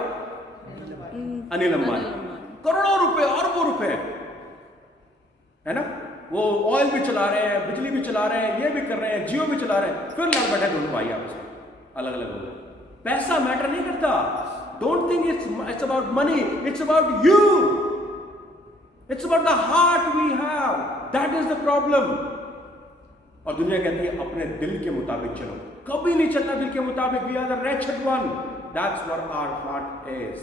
अनिल अंबानी। करोड़ों रुपए, अरबों रुपए, है ना? वो ऑयल भी चला रहे हैं, बिजली भी चला रहे हैं, ये भी कर रहे हैं, जियो भी चला रहे हैं, फिर लग बैठे दोनों भाई आपस में, अलग अलग हो गए। पैसा मैटर नहीं करता। Don't think it's about money, it's about you, it's about the heart we have, that is the problem. और दुनिया कहती है अपने दिल के मुताबिक चलो, कभी नहीं चलना दिल के मुताबिक। We are the wretched one, that's what our heart is,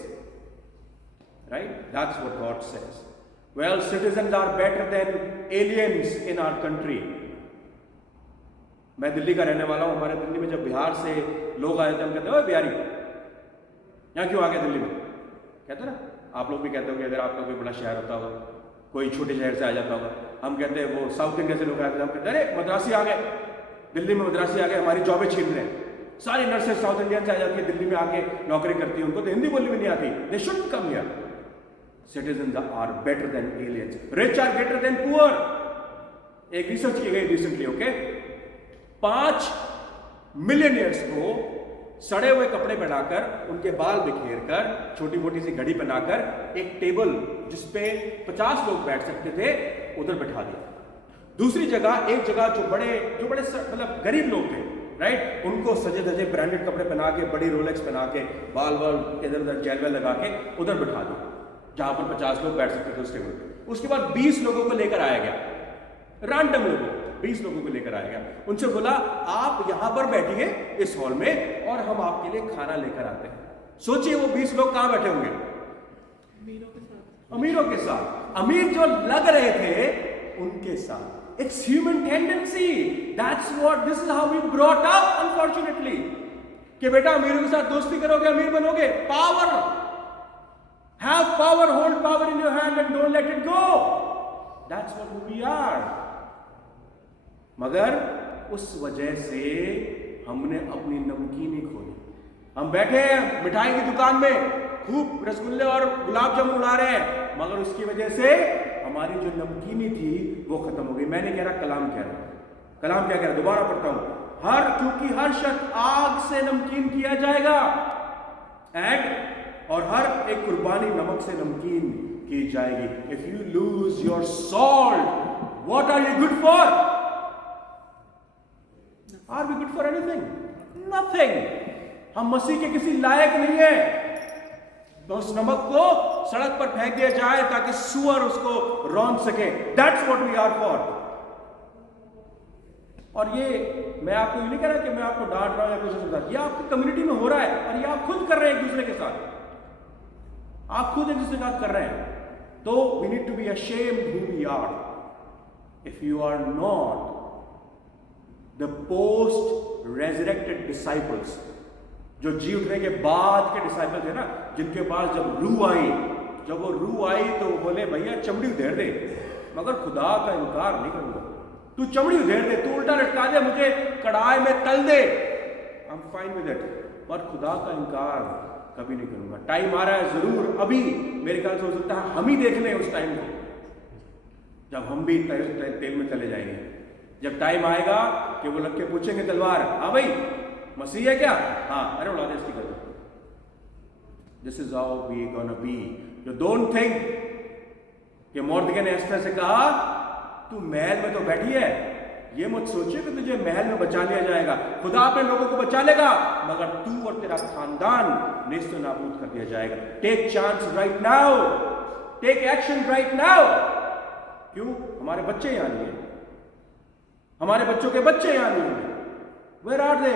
right? That's what God says. Well, citizens are better than aliens in our country. मैं दिल्ली का रहने वाला हूं। हमारे दिल्ली में जब बिहार से लोग आए थे, हम कहते हैं ओए बिहारी, यहां क्यों आ गए दिल्ली में? कहते ना, आप लोग भी कहते हो कि अगर आपका कोई बड़ा शहर होता होगा, कोई छोटे शहर से आ जाता होगा, हम कहते हैं वो साउथ इंडिया से लोग आए थे, हम कहते हैं अरे मद्रासी आ गए, दिल्ली में मद्रासी आ गए, हमारी जॉबें छीन रहे हैं। सारी नर्सेज साउथ इंडियन से आ जाती है, दिल्ली में आके नौकरी करती है, उनको तो हिंदी बोलनी भी नहीं आती। They should come here. Citizens are better than aliens. Rich are greater than poor. एक रिसर्च की गई रिसेंटली, ओके? 5 मिलियनियर्स को सड़े हुए कपड़े पहनाकर, उनके बाल बिखेर कर, छोटी मोटी सी घड़ी पहनाकर, एक टेबल जिसपे 50 लोग बैठ सकते थे, उधर बैठा दिया। दूसरी जगह, एक जगह जो बड़े मतलब गरीब लोग थे, राइट, उनको सजे धजे ब्रांडेड कपड़े पहना के, बड़ी रोलेक्स पहना के, बाल वाल इधर उधर जेल वेल लगा के उधर बैठा दिया, जहां पर 50 लोग बैठ सकते थे उस टेबल पे। उसके बाद 20 लोगों को लेकर आया गया, रैंडम लोगों, 20 लोगों को लेकर आया गया। उनसे बोला आप यहां पर बैठिए इस हॉल में और हम आपके लिए खाना लेकर आते हैं। सोचिए वो 20 लोग कहां बैठे होंगे? अमीरों के साथ। अमीर जो लग रहे थे उनके साथ। It's human tendency, that's what, this is how we brought up unfortunately, कि बेटा अमीरों के साथ दोस्ती करोगे अमीर बनोगे। Power, have power, hold power in your hand and don't let it go. That's what we are. मगर उस वजह से हमने अपनी नमकीनी खोली। हम बैठे हैं मिठाई की दुकान में, खूब रसगुल्ले और गुलाब जामुन उड़ा रहे हैं, मगर उसकी वजह से हमारी जो नमकीनी थी वो खत्म हो गई। मैं नहीं कह रहा, कलाम कह रहा है। कलाम क्या कह रहा है? दोबारा पढ़ता हूं। क्योंकि हर शख्स आग से नमकीन किया जाएगा, और हर एक कुर्बानी नमक से नमकीन की जाएगी। If you lose your salt, what are you good for? Are we good for anything? Nothing. हम मसीह के किसी लायक नहीं है। तो उस नमक को सड़क पर फेंक दिया जाए ताकि सुअर उसको रौंद सके। That's what we are for. और ये मैं आपको ये नहीं कह रहा कि मैं आपको डांट रहा हूं या कुछ समझा, ये आपकी कम्युनिटी में हो रहा है और ये आप खुद कर रहे हैं एक दूसरे के साथ। आप खुद एक दूसरे के साथ कर रहे हैं। तो we need to be ashamed who we are. If you are not the post resurrected disciples, जो जी उठने के बाद के डिसाइपल थे ना, जिनके पास जब रूह आई तो वो बोले भैया चमड़ी उधेड़ दे, मगर खुदा का इनकार नहीं करूंगा। तू चमड़ी उधेड़ दे, तू उल्टा लटका दे, मुझे कढ़ाई में तल दे, I am fine with it, पर खुदा का इनकार कभी नहीं करूंगा। टाइम आ रहा है जरूर, अभी मेरे ख्याल से हो सकता है हम ही देख लें उस टाइम को, जब हम भी तेल में चले जाएंगे। जब टाइम आएगा कि वो लग के पूछेंगे तलवार, हाँ भाई मसीह है क्या? हाँ, अरे उड़ा दे इसकी गर्दन। This is how we gonna be. You don't think कि मोर्दके ने एस्तर से कहा तू महल में तो बैठी है, ये मत सोचिए कि तुझे महल में बचा लिया जाएगा। खुदा अपने लोगों को बचा लेगा, मगर तू और तेरा खानदान नेस्त नाबूद कर दिया जाएगा। Take chance right now, take action right now. क्यों? हमारे बच्चे यहां नहीं है, हमारे बच्चों के बच्चे यहां नहीं होंगे। Where are they?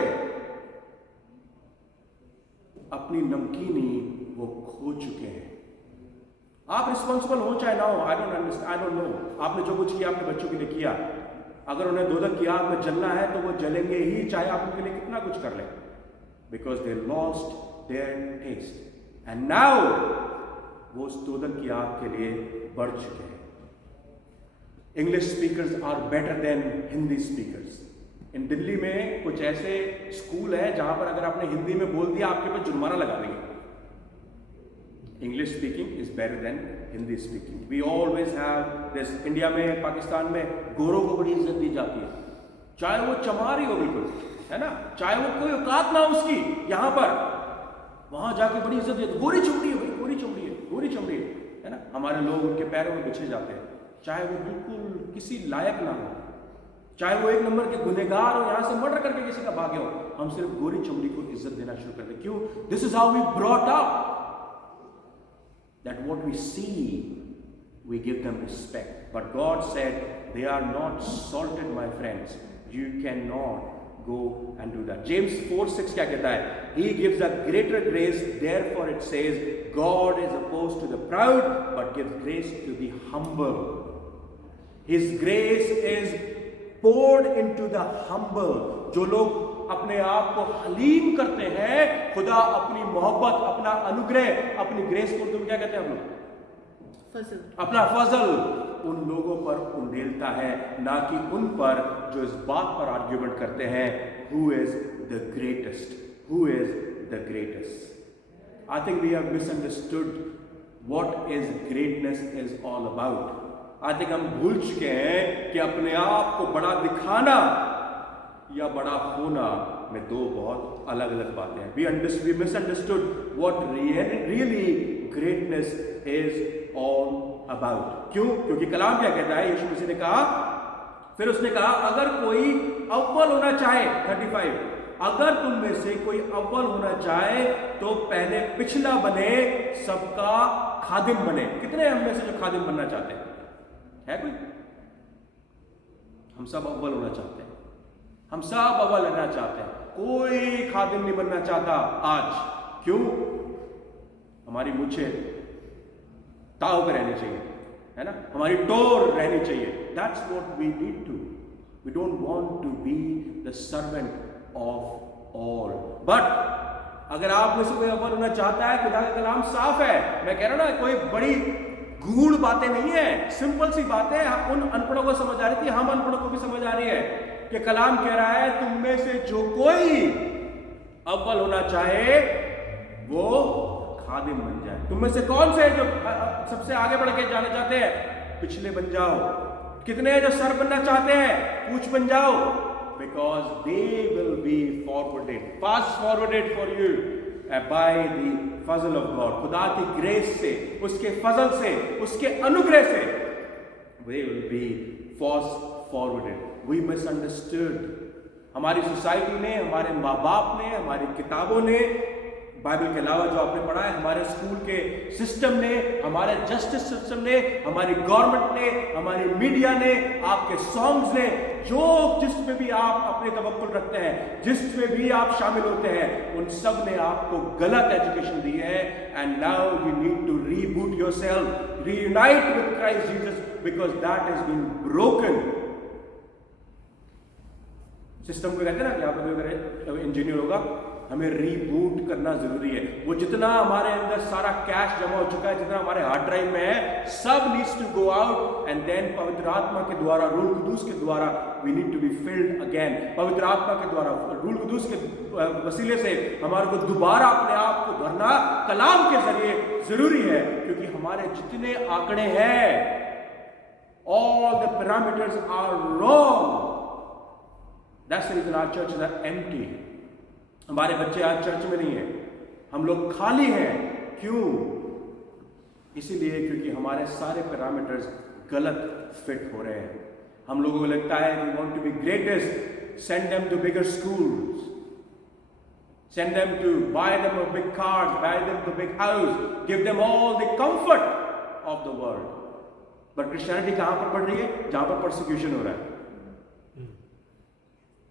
अपनी नमकीनी वो खो चुके हैं। आप रिस्पॉन्सिबल हो चाहे ना हो, आई डोंट नो। आपने जो कुछ किया अपने बच्चों के लिए किया, अगर उन्हें दोजख की आग में जलना है तो वो जलेंगे ही, चाहे आप उनके लिए कितना कुछ कर लें, because they lost their taste. And now वो उस दोजख की आग के लिए बढ़ चुके हैं। English speakers are better than Hindi speakers. In Delhi में कुछ ऐसे स्कूल है जहां पर अगर आपने हिंदी में बोल दिया आपके ऊपर जुर्माना लगा देंगे। English speaking is better than Hindi speaking. We always have this. India में, पाकिस्तान में गोरों को बड़ी इज्जत दी जाती है, चाहे वो चमारी हो, बिल्कुल, है ना, चाहे वो कोई औकात ना हो उसकी, यहां पर वहां जाके बड़ी इज्जत देती है। गोरी चमड़ी है भाई, गोरी चमड़ी है, गोरी चमड़ी है ना। हमारे लोग उनके पैरों में बिछे जाते हैं, चाहे वो बिल्कुल किसी लायक ना हो, चाहे वो एक नंबर के गुनहगार हो, यहां से मर्डर करके किसी का भाग्य हो, हम सिर्फ गोरी चमड़ी को इज्जत देना शुरू कर दें। क्यों? This is how we brought up, that what we see we give them respect. But God said they are not salted my friends, you can not go and do that. James 4:6 क्या कहता है? He gives a greater grace, therefore it says God is opposed to the proud but gives grace to the humble. His grace is poured into the humble. जो लोग अपने आप को हलीम करते हैं, खुदा अपनी मोहब्बत, अपना अनुग्रह, अपनी ग्रेस को तुम क्या कहते हैं हम लोग? फजल। अपना फजल उन लोगों पर उंडेलता है, ना कि उन पर जो इस बात पर आर्ग्यूमेंट करते हैं, who is the greatest, who is the greatest. I think we have misunderstood what is greatness is all about. I think हम भूल चुके हैं कि अपने आप को बड़ा दिखाना या बड़ा होना में दो बहुत अलग अलग बातें हैं। We misunderstood what really greatness is all about. क्यों? क्योंकि कलाम क्या कहता है? यीशु मसीह ने कहा, फिर उसने कहा अगर कोई अव्वल होना चाहे, 35, अगर तुम में से कोई अव्वल होना चाहे तो पहले पिछला बने, सबका खादिम बने। कितने हम में से जो खादिम बनना चाहते हैं? है कोई? हम सब अव्वल होना चाहते हैं, हम सब अव्वल रहना चाहते हैं, कोई खादिम नहीं बनना चाहता आज। क्यों? हमारी मुझे ताव पे रहनी चाहिए, है ना, हमारी टोर रहनी चाहिए। That's what we need to. We don't want to be the servant of all. But अगर आप में से कोई अव्वल होना चाहता है, खुदा का कलाम साफ है। मैं कह रहा हूं ना, कोई बड़ी गूढ़ बातें नहीं है, सिंपल सी बातें उन अनपढ़ों को समझ आ रही थी, हम अनपढ़ों को भी समझ आ रही है कि कलाम कह रहा है तुम में से जो कोई अव्वल होना चाहे वो खादिम बन जाए। तुम में से कौन से जो सबसे आगे बढ़ के जाना चाहते हैं? पिछले बन जाओ। कितने हैं जो सर बनना चाहते हैं? पूछ बन जाओ। Because they will be forwarded, fast forwarded for you by the फजल ऑफ गॉड। खुदा की ग्रेस से, उसके फजल से, उसके अनुग्रह से they will be fast forwarded. We misunderstood. हमारी सोसाइटी ने, हमारे माँ बाप ने, हमारी किताबों ने, बाइबल के अलावा जो आपने पढ़ा है, हमारे स्कूल के सिस्टम ने, हमारे जस्टिस सिस्टम ने, हमारी गवर्नमेंट ने, हमारी मीडिया ने, आपके सॉन्ग्स ने, जो जिसमें भी आप अपने तवक्कुल रखते हैं, जिसमें भी आप शामिल होते हैं, उन सब ने आपको गलत एजुकेशन दी है। And now you need to reboot yourself, reunite with Christ Jesus, because that has been broken. System को कहते हैं ना कि आप अगर इंजीनियर होगा, हमें रीबूट करना जरूरी है। वो जितना हमारे अंदर सारा कैश जमा हो चुका है, जितना हमारे हार्ड ड्राइव में है, सब needs to go out and then पवित्र आत्मा के द्वारा, रूह कुदूस के द्वारा we need to be filled again. पवित्र आत्मा के द्वारा, रूह कुदूस के वसीले से हमारे को दोबारा अपने आप को भरना कलाम के जरिए जरूरी है। क्योंकि हमारे जितने आंकड़े हैं, all the parameters are wrong. That's the reason our churches are empty. हमारे बच्चे आज चर्च में नहीं है, हम लोग खाली हैं। क्यों? इसीलिए क्योंकि हमारे सारे पैरामीटर्स गलत फिट हो रहे हैं। हम लोगों को लगता है we want to be greatest, send them to bigger schools, send them to buy them a big cars, buy them to big house, give them all the comfort of the world. But Christianity कहां पर बढ़ रही है? जहां पर persecution हो रहा है,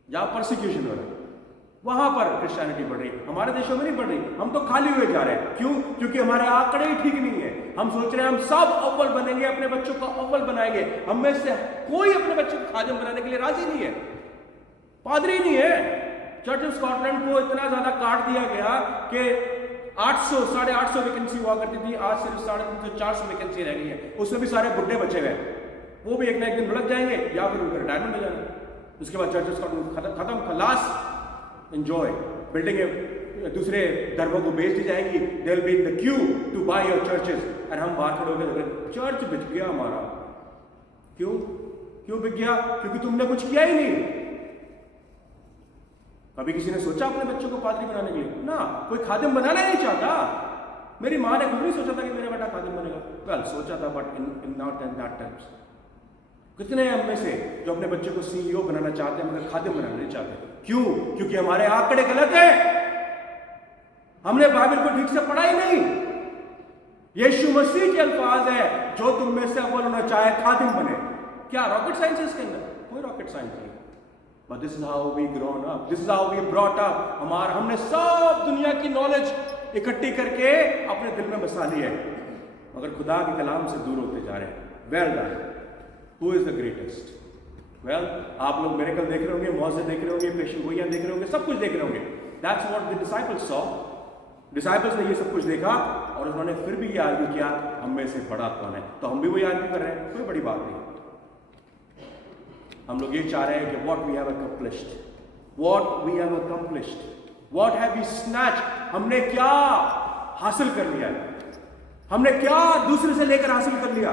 जहां परसिक्यूशन हो रहा है वहां पर क्रिश्चियनिटी बढ़ रही है। हमारे देशों में नहीं बढ़ रही, हम तो खाली हुए जा रहे हैं। क्यों? क्योंकि हमारे आंकड़े ही ठीक नहीं है। हम सोच रहे हैं हम सब अव्वल बनेंगे, अपने बच्चों को अव्वल बनाएंगे। हम में से कोई अपने बच्चे को खादिम बनाने के लिए राजी नहीं है, पादरी नहीं है। चर्च ऑफ स्कॉटलैंड को इतना ज्यादा काट दिया गया कि 800 850 वैकेंसी हुआ करती थी, आज सिर्फ 350 400 वैकेंसी रह गई है। उसमें भी सारे बुड्ढे बचे हुए हैं, वो भी एक ना एक दिन लग जाएंगे या फिर उनका रिटायरमेंट हो जाना। उसके बाद चर्चेस का खत्म खलास, एंजॉय। बिल्डिंगें दूसरे धर्मों को बेच दी जाएंगी, they will be in the queue to buy your churches, और हम बाहर खड़े होकर चर्च बिक गया हमारा। क्यों बिक गया? क्योंकि तुमने कुछ किया ही नहीं। कभी किसी ने सोचा अपने बच्चों को पादरी बनाने के लिए? ना, कोई खादिम बनाना ही नहीं चाहता। मेरी माँ ने खुद नहीं सोचा था कि मेरा बेटा खादिम बनेगा। वेल, सोचा था, but in not in that times. कितने हम में से जो अपने बच्चे को सीईओ बनाना चाहते हैं मगर खादिम बनाना नहीं चाहते? क्यों? क्योंकि हमारे आंकड़े गलत हैं, हमने बाइबल को ठीक से पढ़ा ही नहीं। यीशु मसीह के अल्फाज है, जो तुम में से अव्वल होना चाहे खादिम बने। क्या रॉकेट साइंस है इसके अंदर? कोई रॉकेट साइंस नहीं। But this is how we grown up, this is how we brought up. हमने सब दुनिया की नॉलेज इकट्ठी करके अपने दिल में बसा ली है, मगर खुदा के कलाम से दूर होते जा रहे हैं। Well done. Who is the greatest? Well, आप लोग मिरेकल देख रहे होंगे, मौजे देख रहे होंगे, पेशगोइयां देख रहे होंगे, सब कुछ देख रहे होंगे। That's what the disciples saw. Disciples ने ये सब कुछ देखा और उन्होंने फिर भी ये आर्ग्यू किया, हम में से बड़ा कौन है? तो हम भी वही आर्ग्यू कर रहे हैं, कोई बड़ी बात नहीं। हम लोग ये चाह रहे हैं कि what we have accomplished, what we have accomplished, what have we snatch, हमने क्या हासिल कर लिया है, हमने क्या दूसरे से लेकर हासिल कर लिया।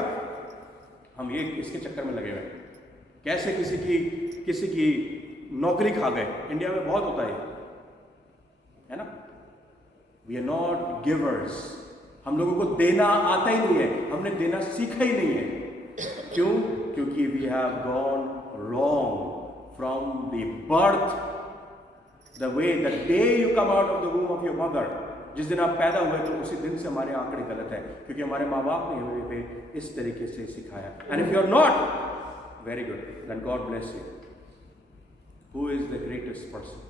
हम ये इसके चक्कर में लगे हुए हैं, कैसे किसी की नौकरी खा गए। इंडिया में बहुत होता है ना। वी आर नॉट गिवर्स, हम लोगों को देना आता ही नहीं है, हमने देना सीखा ही नहीं है। क्यों? क्योंकि we have gone wrong from the birth, the way the day you come out of the womb of your mother. जिस दिन आप पैदा हुए तो उसी दिन से हमारे आंकड़े गलत है, क्योंकि हमारे माँ बाप ने हमें इस तरीके से सिखाया। And if you are not, very good, then God bless you. Who is the greatest person?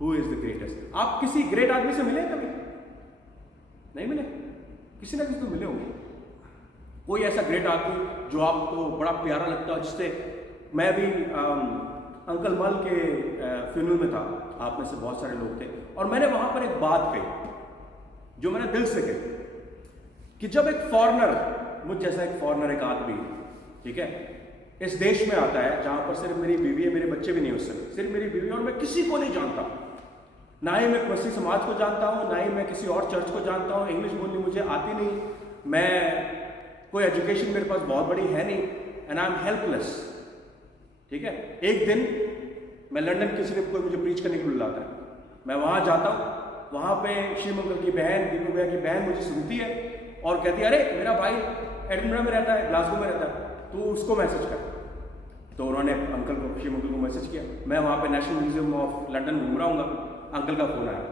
Who is the greatest? आप किसी ग्रेट आदमी से मिले कभी? नहीं मिले? किसी ना किसी तो मिले होंगे। कोई ऐसा ग्रेट आदमी जो आपको बड़ा प्यारा लगता है, जिससे मैं भी अंकल मल के फ्यूनरल में था, आप में से बहुत सारे लोग थे, और मैंने वहां पर एक बात कही जो मैंने दिल से कही कि जब एक फॉरेनर, मुझ जैसा एक फॉरेनर, एक आदमी, ठीक है, इस देश में आता है जहां पर सिर्फ मेरी बीवी है, मेरे बच्चे भी नहीं उस समय, सिर्फ मेरी बीवी, और मैं किसी को नहीं जानता, ना ही मैं मसीह समाज को जानता हूं, ना ही मैं किसी और चर्च को जानता हूं, इंग्लिश बोलनी मुझे आती नहीं, मैं कोई एजुकेशन मेरे पास बहुत बड़ी है नहीं, एंड आई एम हेल्पलेस। ठीक है, एक दिन मैं लंदन, किसी ने कोई मुझे प्रीच करने के लिए बुलाता है, मैं वहां जाता हूं, वहां पे शिव अंकल की बहन, दीपक भैया की बहन मुझे सुनती है और कहती है, अरे मेरा भाई एडिनबरा में रहता है, ग्लासगो में रहता है, तू उसको मैसेज कर। तो उन्होंने अंकल को, शिव अंकल को मैसेज किया। मैं वहाँ पे नेशनल म्यूजियम ऑफ लंदन घूम रहा हूँ, अंकल का फोन आया।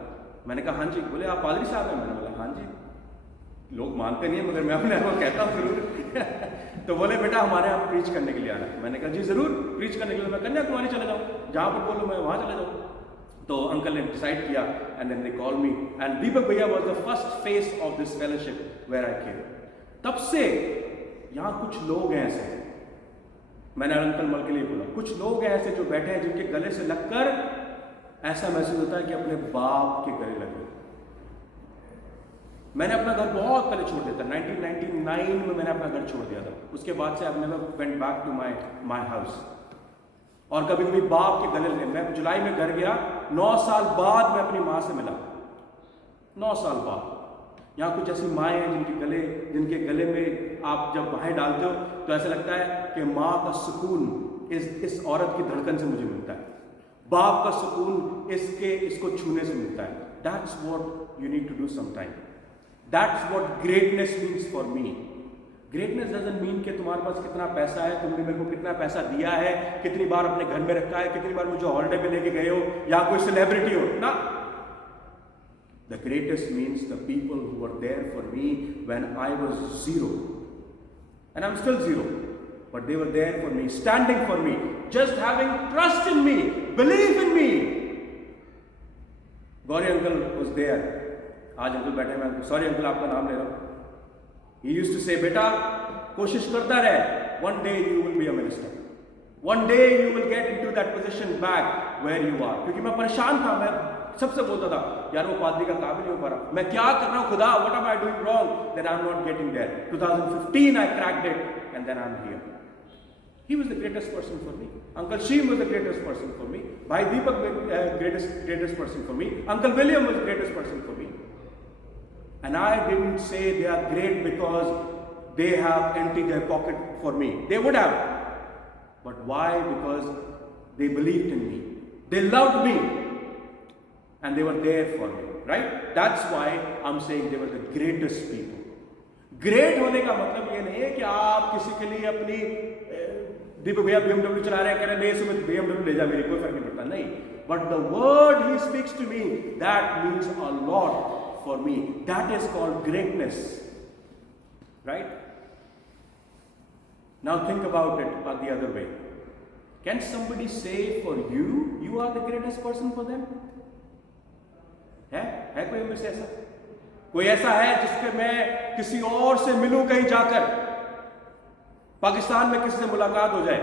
मैंने कहा हाँ जी। बोले आप पादरी साहब हैं? मैंने बोला हाँ जी। लोग मानते नहीं है मगर मैं अपने आप को कहता हूँ जरूर। तो बोले बेटा हमारे यहाँ प्रीच करने के लिए आना है। मैंने कहा जी जरूर, प्रीच करने के लिए मैं कन्याकुमारी चले जाऊँ, जहाँ पर बोलो मैं वहाँ चले जाऊँ। तो अंकल ने डिसाइड किया and then they call me, and Deepak भैया was the first face of this fellowship where I came. तब से यहाँ कुछ लोग हैं ऐसे, मैंने अंकल मल के लिए बोला, कुछ लोग हैं ऐसे जो बैठे हैं जिनके गले से लगकर ऐसा महसूस होता है कि अपने बाप के गले लगे। मैंने अपना घर बहुत पहले छोड़ दिया था, 1999 में मैंने अपना घर छोड़ दिया था। उसके बाद से I never went back to my house. और कभी कभी बाप के गले लगे। मैं जुलाई में घर गया, 9 साल बाद मैं अपनी माँ से मिला, 9 साल बाद। यहाँ कुछ ऐसी माएँ हैं जिनके गले में आप जब बाहें डालते हो तो ऐसा लगता है कि माँ का सुकून इस औरत की धड़कन से मुझे मिलता है, बाप का सुकून इसको छूने से मिलता है। That's what you need to do sometime, that's what greatness means for me. Greatness doesn't mean कि तुम्हारे पास कितना पैसा है, तुमने मेरे को कितना पैसा दिया है, कितनी बार अपने घर में रखा है, कितनी बार मुझे हॉलिडे पे लेके गए हो, या कोई सेलिब्रिटी हो ना। The greatest means the people who were there for me when I was zero, and I'm still zero, but they were there for me, standing for me, just having trust in me, belief in me. Gauri uncle was there. आज uncle बैठे हैं, मैं sorry uncle आपका नाम ले रहा हूँ। He used to say, बेटा कोशिश करता रहे, one day you will be a minister, one day you will get into that position back where you are। क्योंकि मैं परेशान था, मैं सबसे बोलता था यार वो पादरी का काम ही नहीं हो पा रहा, मैं क्या कर रहा हूँ खुदा, what am I doing wrong that I am not getting there. 2015 I cracked it and then I am here. He was the greatest person for me. Uncle Sheem was the greatest person for me. Bhai Deepak was greatest person for me. Uncle William was the greatest person for me. And I didn't say they are great because they have emptied their pocket for me. They would have. But why? Because they believed in me. They loved me. And they were there for me. Right? That's why I'm saying they were the greatest people. Great होने का मतलब ये नहीं है कि आप किसी के लिए अपनी दीपक भैया BMW चला रहे हैं, कह रहे हैं सुमित BMW ले जा, मेरी कोई फर्क नहीं पड़ता, नहीं। But the word he speaks to me that means a lot for me, that is called greatness, right? Now think about it the other way. Can somebody say for you, you are the greatest person for them? है कोई में से ऐसा? कोई ऐसा है जिसके मैं किसी और से मिलूं कहीं जाकर, पाकिस्तान में किसी से मुलाकात हो जाए,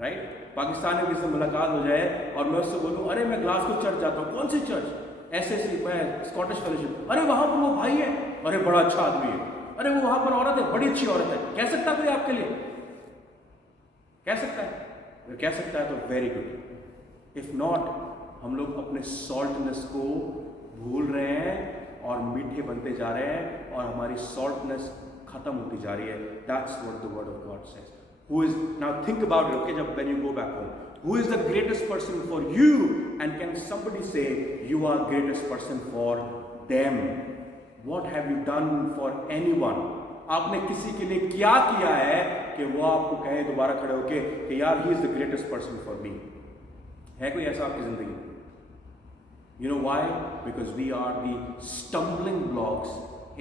राइट? पाकिस्तान में किसी से मुलाकात हो जाए और मैं उससे बोलूं अरे मैं ग्लासगो चर्च जाता हूं, कौन सी चर्च? ऐसे मैं स्कॉटिश फेलोशिप, अरे वहां पर वो भाई है, अरे बड़ा अच्छा आदमी है, अरे वो वहां पर औरत है, बड़ी अच्छी औरत है, कह सकता कोई आपके लिए? कह सकता है? अगर कह सकता है तो वेरी गुड। इफ नॉट, हम लोग अपने सॉल्टनेस को भूल रहे हैं और मीठे बनते जा रहे हैं और हमारी सॉल्टनेस खत्म होती जा रही है। That's what the word of God says. Who is, now think about it, okay, जब when you go back home, who is the greatest person for you, and can somebody say you are greatest person for them? What have you done for anyone? आपने किसी के लिए क्या किया है कि वो आपको कहे दोबारा खड़े होके कि यार he is the greatest person for me? है कोई ऐसा आपकी जिंदगी? You know why? Because we are the stumbling blocks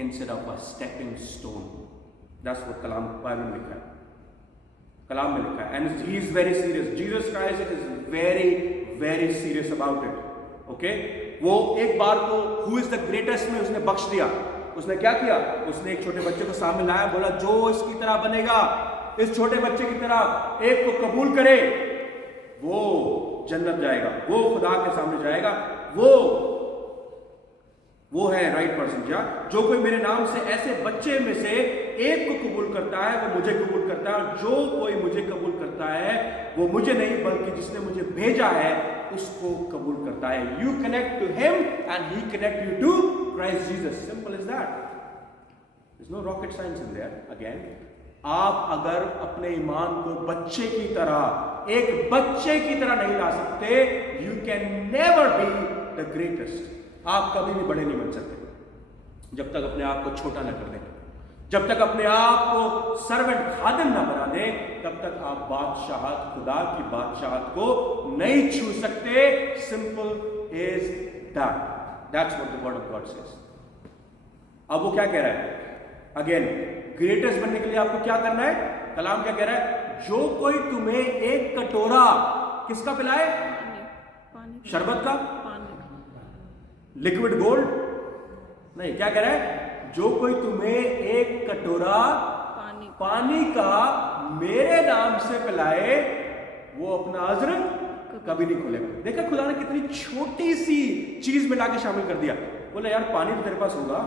instead of a stepping stone. That's what Kalam Bible में लिखा है, कलाम में लिखा है। And he is very serious. Jesus Christ is very, very serious about it. Okay? वो एक बार को who is the greatest में उसने बख्श दिया। उसने क्या किया? उसने एक छोटे बच्चे को सामने लाया, बोला जो इसकी तरह बनेगा, इस छोटे बच्चे की तरह एक को कबूल करे वो जन्नत जाएगा, वो खुदा के सामने जाएगा, वो है राइट पर्सन। क्या? जो कोई मेरे नाम से ऐसे बच्चे में से एक को कबूल करता है वो मुझे कबूल करता है, और जो कोई मुझे कबूल करता है वो मुझे नहीं बल्कि जिसने मुझे भेजा है उसको कबूल करता है। You connect to him and he connect you to Christ Jesus. Simple is that. There is no rocket science in there. Again, आप अगर अपने ईमान को बच्चे की तरह, एक बच्चे की तरह नहीं ला सकते, you can never be the greatest. आप कभी भी बड़े नहीं बन सकते जब तक अपने आप को छोटा ना कर दें, जब तक अपने आप को सर्वेंट खादिम ना बना दें, तब तक आप बादशाहत, खुदा की बादशाहत को नहीं छू सकते। Simple is that. That's what the word of God says. अब वो क्या कह रहा है? अगेन, ग्रेटेस्ट बनने के लिए आपको क्या करना है? कलाम क्या कह रहा है? जो कोई तुम्हें एक कटोरा किसका पिलाए? पानी। शरबत का? पानी। लिक्विड गोल्ड नहीं, क्या कह रहा है? जो कोई तुम्हें एक कटोरा पानी का मेरे नाम से पिलाए वो अपना अज़्र कभी नहीं खोलेगा। देखा खुदा ने कितनी छोटी सी चीज में लाके शामिल कर दिया। बोले यार पानी तो तेरे पास होगा,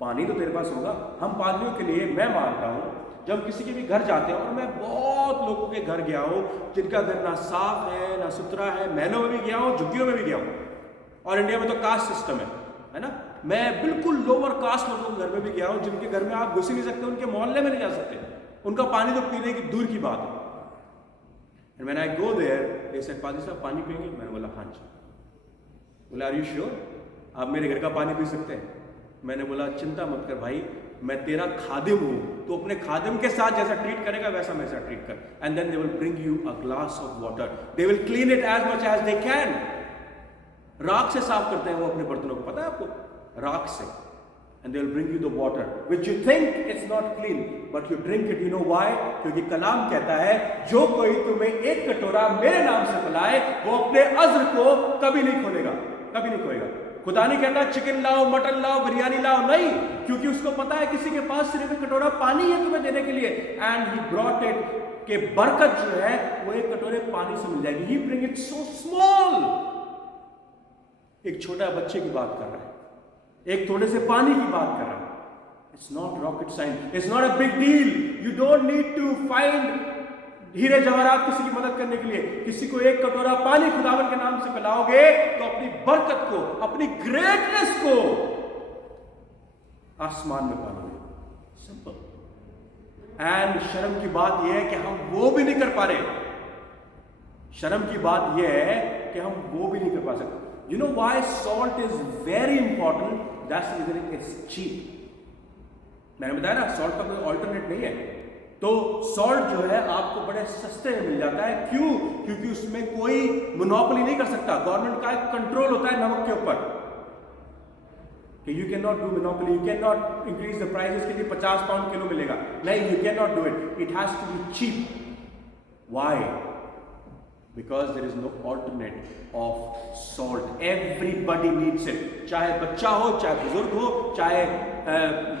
पानी तो तेरे पास होगा। हम पादरियों के लिए, मैं मानता हूं, जब किसी के भी घर जाते हैं, और मैं बहुत लोगों के घर गया हूं जिनका घर ना साफ है ना सुथरा है, महलों में भी गया हूं, झुग्गियों में भी गया हूं, और इंडिया में तो कास्ट सिस्टम है ना। मैं बिल्कुल लोअर कास्ट लोगों के घर में भी गया हूं जिनके घर में आप घुस ही नहीं सकते, उनके मोहल्ले में नहीं जा सकते, उनका पानी तो पीने की दूर की बात है। And when I go there, they said, पादरी साहब पानी पिएंगे? मैंने बोला हाँ जी। बोला आर यू श्योर आप मेरे घर का पानी पी सकते हैं? मैंने बोला चिंता मत कर भाई, मैं तेरा खादिम हूं, तो अपने खादिम के साथ जैसा ट्रीट करेगा वैसा मेरे साथ ट्रीट कर। And then they will bring you a glass of water, they will clean it as much as they can. राख से साफ करते हैं वो अपने बर्तनों को, पता है आपको? राख से। And they will bring you the water which you think it's not clean but you drink it. You know why? क्योंकि कलाम कहता है जो कोई तुम्हें एक कटोरा मेरे नाम से पिलाए वो अपने अज़्र को कभी नहीं खोलेगा, कभी नहीं खोएगा। खुदा नहीं कहता चिकन लाओ, मटन लाओ, बिरयानी लाओ, नहीं, क्योंकि उसको पता है किसी के पास सिर्फ एक कटोरा पानी है तुम्हें देने के लिए। एंड ही ब्रॉट इट, के बरकत जो है वो एक कटोरे पानी से मिल जाएगी। ही ब्रिंग इट सो स्मॉल एक छोटा बच्चे की बात कर रहा है, एक थोड़े से पानी की बात कर रहा है। It's not rocket science, it's not a big deal. You don't need to find हीरे जवाहरात किसी की मदद करने के लिए। किसी को एक कटोरा पानी खुदावन के नाम से पिलाओगे तो अपनी बरकत को, अपनी ग्रेटनेस को आसमान में पालोगे। सिंपल। एंड शर्म की बात यह है कि हम वो भी नहीं कर पा रहे। शर्म की बात यह है कि हम वो भी नहीं कर पा सकते। You know why salt is very important? That's reason it's cheap. मैंने बताया ना, सॉल्ट का कोई ऑल्टरनेट नहीं है। तो सॉल्ट जो है आपको बड़े सस्ते में मिल जाता है। क्यों? क्योंकि उसमें कोई मोनोपोली नहीं कर सकता। गवर्नमेंट का एक कंट्रोल होता है नमक के ऊपर कि you can not do monopoly, you can not increase the prices के लिए 50 पाउंड किलो मिलेगा। नहीं, you can not do it. It has to be cheap. Why? Because there is no alternate of salt. Everybody needs it. चाहे बच्चा हो, चाहे बुजुर्ग हो, चाहे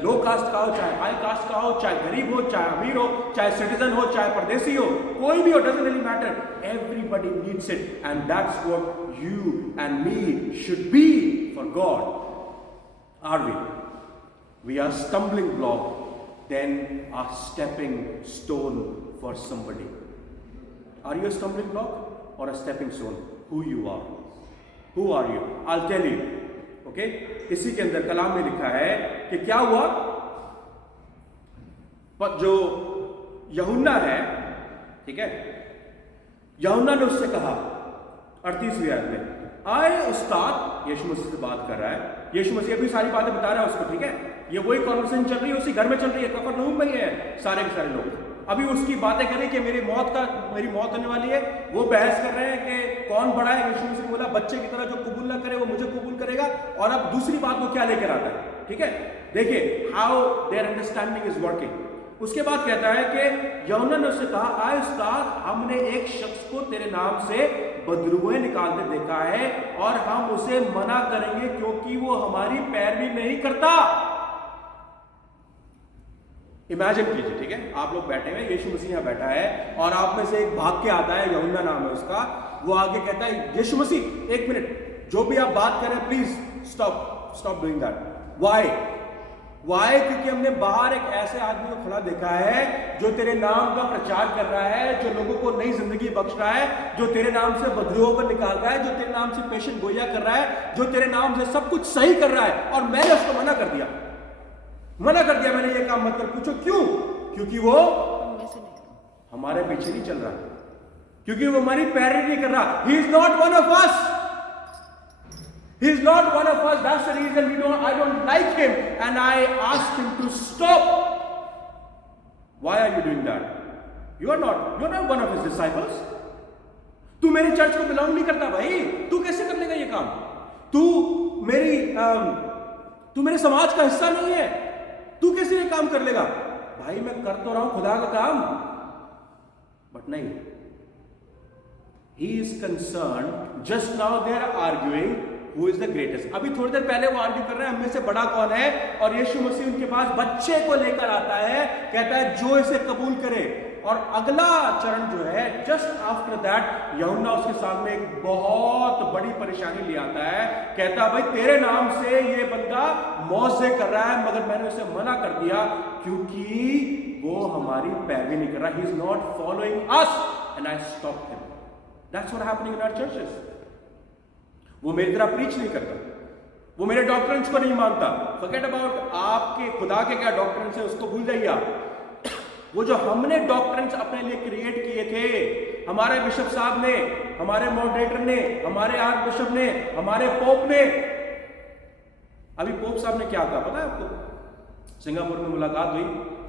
लो कास्ट का हो, चाहे हाई कास्ट का हो, चाहे गरीब हो, चाहे अमीर हो, चाहे सिटीजन हो, चाहे परदेसी हो, कोई भी हो, doesn't really matter. Everybody needs it, and that's what you and me should be for God. Are we? We are stumbling block, then a stepping stone for somebody. Are you a stumbling block or a stepping stone? Who you are? Who are you? I'll tell you. Okay? इसी के अंदर कलाम में लिखा है कि क्या हुआ? पर जो यूहन्ना है, ठीक है, यूहन्ना ने उससे कहा 38वीं आयत में, आए उस्ताद, यीशु मसीह से बात कर रहा है। यीशु मसीह अभी सारी बातें बता रहा है उसको, ठीक है। ये वही कॉन्वर्सेशन चल रही है, उसी घर में चल रही है, कफरनहूम में ही है सारे के सारे लोग। अभी उसकी बातें करें कि मेरी मौत होने वाली है। वो बहस कर रहे हैं कि कौन बड़ा है। यीशु मसीह ने बोला बच्चे की तरह जो कबूल ना करे वो मुझे कबूल करेगा। और अब दूसरी बात वो क्या लेकर आता है, ठीक है। देखिए how their understanding is working. उसके बाद कहता है कि यूहन्ना ने उससे कहा, आए उस्ताद, हमने एक शख्स को तेरे नाम से बदरुएं निकालते देखा है और हम उसे मना करेंगे क्योंकि वो हमारी पैरवी नहीं करता। इमेजिन कीजिए, ठीक है, आप लोग बैठे हैं, यीशु मसीह यहाँ बैठा है और आप में से एक भाग के आता है, यूहन्ना नाम है उसका। वो आगे कहता है, यीशु मसीह एक मिनट, जो भी आप बात कर रहे हैं please stop doing that. Why? क्योंकि हमने बाहर एक ऐसे आदमी को खड़ा देखा है जो तेरे नाम का प्रचार कर रहा है, जो लोगों को नई जिंदगी बख्श रहा है, जो तेरे नाम से बदरुओं को निकाल रहा है, जो तेरे नाम से पेशेंट गोया कर रहा है, जो तेरे नाम से सब कुछ सही कर रहा है। और मैंने उसको मना कर दिया मैंने ये काम मत कर। पूछो क्यों? क्योंकि वो हमारे पीछे नहीं चल रहा, क्योंकि वो हमारी पैरवी नहीं कर रहा। He is not one of us. He is not one of us. That's the reason I don't like him and I ask him to stop. Why are you doing that? You're not one of his disciples. तू मेरे church को belong नहीं करता भाई। तू कैसे कर लेगा ये काम? तू मेरे समाज का हिस्सा नहीं है। तू कैसे ये काम कर लेगा? भाई मैं कर तो रहा हूं खुदा का काम, बट नहीं। He is concerned. Just now they are arguing who is the greatest. अभी थोड़ी देर पहले वो आर्ग्यू कर रहे हैं हम में से बड़ा कौन है। और यीशु मसीह उनके पास बच्चे को लेकर आता है, कहता है जो इसे कबूल करे। और अगला चरण जो है, जस्ट आफ्टर दैट, यूहन्ना उसके सामने एक बहुत बड़ी परेशानी ले आता है। कहता है भाई तेरे नाम से ये बंदा मौजे कर रहा है, मगर मैंने उसे मना कर दिया क्योंकि वो हमारी पैरवी नहीं कर रहा। He is not following us and I stop him. That's what happening in our churches. वो मेरी तरह प्रीच नहीं करता, वो मेरे डॉक्ट्रिन्स को नहीं मानता। फॉरगेट अबाउट आपके खुदा के क्या डॉक्ट्रिन्स है, उसको भूल जाइए आप। वो जो हमने डॉक्ट्रिन्स अपने लिए क्रिएट किए थे, हमारे बिशप साहब ने, हमारे मॉडरेटर ने, हमारे आर्क बिशप ने, हमारे पोप ने। अभी पोप साहब ने क्या कहा पता है आपको? सिंगापुर में मुलाकात हुई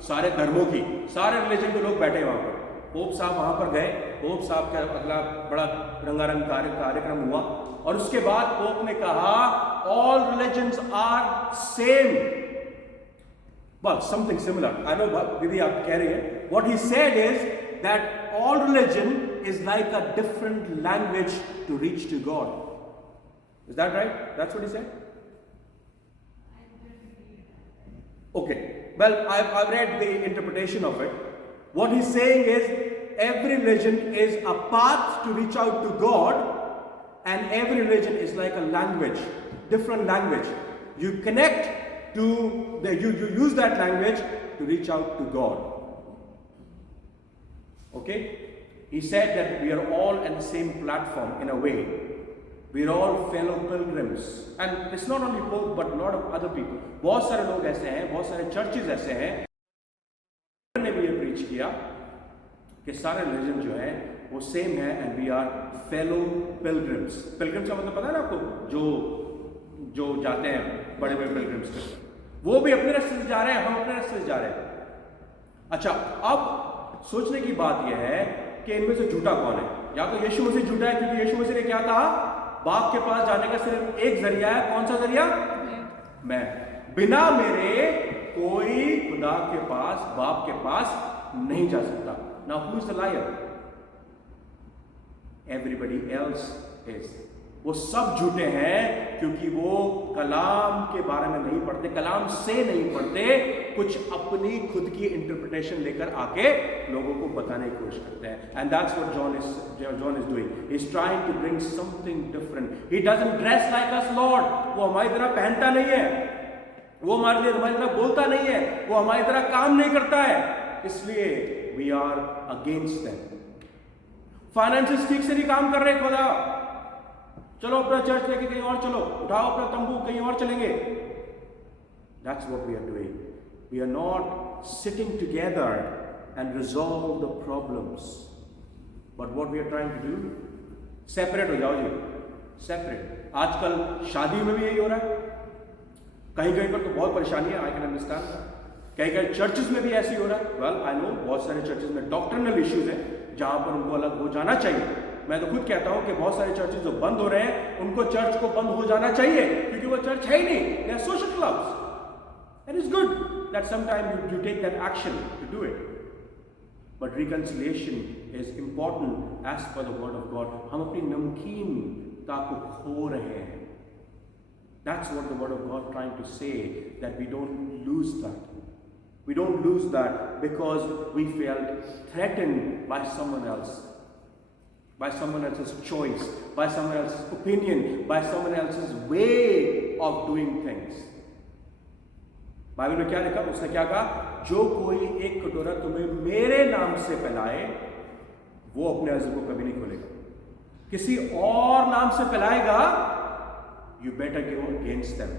सारे धर्मों की, सारे रिलीजन के लोग बैठे वहां पर। पोप साहब वहां पर गए, पोप साहब का अगला बड़ा रंगारंग कार्यक्रम हुआ और उसके बाद पोप ने कहा all religions are same. Well, something similar. I know दीदी आप कह रही हैं. What he said is that all religion is like a different language to reach to God. Is that right? That's what he said? Okay. Well, I've read the interpretation of it. What he's saying is every religion is a path to reach out to God, And every religion is like a language, different language. You connect to, you use that language to reach out to God. Okay? He said that we are all on the same platform in a way. We are all fellow pilgrims. And it's not only Pope but a lot of other people. बहुत सारे लोग ऐसे हैं, बहुत सारे churches ऐसे हैं, ने भी ये preach किया कि सारे religion जो है वो सेम है and we are fellow pilgrims. Pilgrims का मतलब पता है ना आपको? जो जाते हैं बड़े बड़े pilgrims के, वो भी अपने रास्ते से जा रहे हैं, हम अपने रास्ते से जा रहे हैं। अच्छा, अब सोचने की बात यह है कि इनमें से झूठा कौन है? या तो यीशु मसीह झूठा है, क्योंकि यीशु मसीह ने क्या कहा? बाप के पास जाने का सिर्फ एक जरिया है। कौन सा जरिया? मैं। बिना मेरे कोई खुदा के पास, बाप के पास नहीं जा सकता। Now who is the liar? Everybody else is. वो सब झूठे हैं क्योंकि वो कलाम के बारे में नहीं पढ़ते, कलाम से नहीं पढ़ते, कुछ अपनी खुद की इंटरप्रिटेशन लेकर आके लोगों को बताने की कोशिश करते हैं। And that's what John is doing. He's trying to bring something different. He doesn't dress like us, Lord. वो हमारी तरह पहनता नहीं है, वो हमारी तरह बोलता नहीं है, वो हमारी तरह काम नहीं करता है, इसलिए we are against them. Finances ठीक से नहीं काम कर रहे खुदा, चलो अपना चर्च लेके कहीं और चलो, उठाओ अपना तंबू कहीं और चलेंगे। That's what we are doing. We are not sitting together and resolve the problems. But what we are trying to do, separate हो जाओ जी, separate। आजकल शादी में भी यही हो रहा है, कहीं कहीं पर तो बहुत परेशानी है, I can understand। कहीं कहीं चर्चेस में भी ऐसे ही हो रहा है। Well, I know बहुत सारे चर्चेस में डॉक्ट्रिनल इश्यूज है जहां पर उनको अलग हो जाना चाहिए। मैं तो खुद कहता हूं कि बहुत सारे चर्चेस जो बंद हो रहे हैं, उनको चर्च को बंद हो जाना चाहिए, क्योंकि वो चर्च है ही नहीं, they are social clubs. And it's good that sometimes you take that action to do it. But reconciliation is important as per the word of God. हम अपनी नमकीनता को खो रहे हैं। That's what the word of God trying to say, that we don't lose that. We don't lose that because we felt threatened by someone else, by someone else's choice, by someone else's opinion, by someone else's way of doing things. Bible में क्या लिखा? उसने क्या कहा? जो कोई एक कटोरा तुम्हें मेरे नाम से पिलाए, वो अपने अज़्ज़ को कभी नहीं खोलेगा। किसी और नाम से पिलाएगा, you better go against them.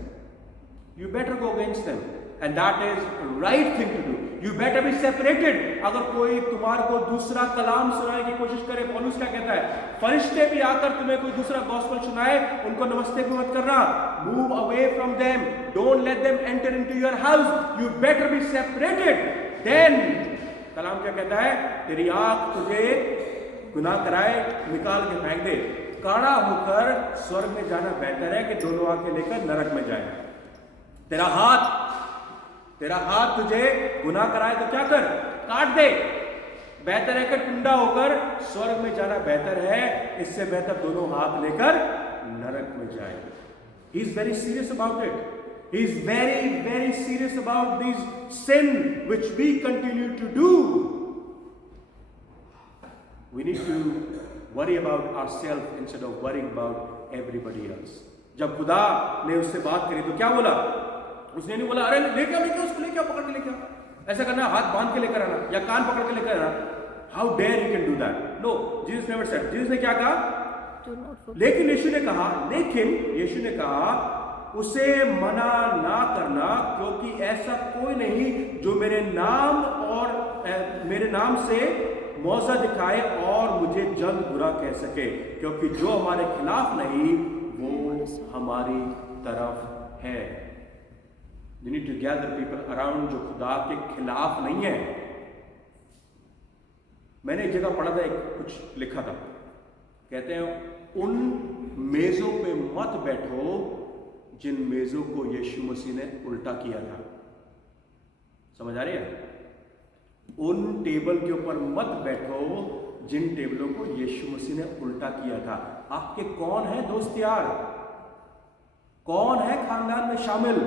You better go against them. And that is the right thing to do. You better be separated. अगर कोई तुम्हारे को दूसरा कलाम सुनाने की कोशिश करे, पौलुस क्या कहता है? फरिश्ते भी आकर तुम्हें कोई दूसरा गॉस्पेल सुनाए, उनको नमस्ते भी मत करना। Move away from them. Don't let them enter into your house. You better be separated. Then कलाम क्या कहता है? तेरी आंख तुझे गुनाह कराए, निकाल के फेंक दे। काड़ा होकर स्वर्ग में जाना बेहतर है कि दोनों आंखें लेकर नरक में जाए। तेरा हाथ तुझे गुनाह कराए तो क्या कर? काट दे। बेहतर है कि टुंडा होकर स्वर्ग में जाना बेहतर है, इससे बेहतर दोनों हाथ लेकर नरक में जाए। He is very serious about it. He is very, very serious about this sin which we continue to do. We need to worry about ourselves instead of worrying about everybody else. जब खुदा ने उससे बात करी तो क्या बोला? उसने नहीं बोला अरे लेके उसको लेके पकड़ के लेके ऐसा करना, हाथ बांध के लेकर आना या कान पकड़ के लेकर आना। How dare you can do that? No, Jesus never said. Jesus ने क्या कहा? लेकिन यीशु ने कहा उसे मना ना करना, क्योंकि ऐसा कोई नहीं जो मेरे नाम से मौजा दिखाए और मुझे जल्द बुरा कह सके, क्योंकि जो हमारे खिलाफ नहीं वो हमारी तरफ है। You need to gather people around जो खुदा के खिलाफ नहीं है। मैंने एक जगह पढ़ा था, कुछ लिखा था, कहते हैं उन मेजों पे मत बैठो जिन मेजों को यीशु मसीह ने उल्टा किया था। समझ आ रही है? उन टेबल के ऊपर मत बैठो जिन टेबलों को यीशु मसीह ने उल्टा किया था। आपके कौन है दोस्त यार? कौन है खानदान में शामिल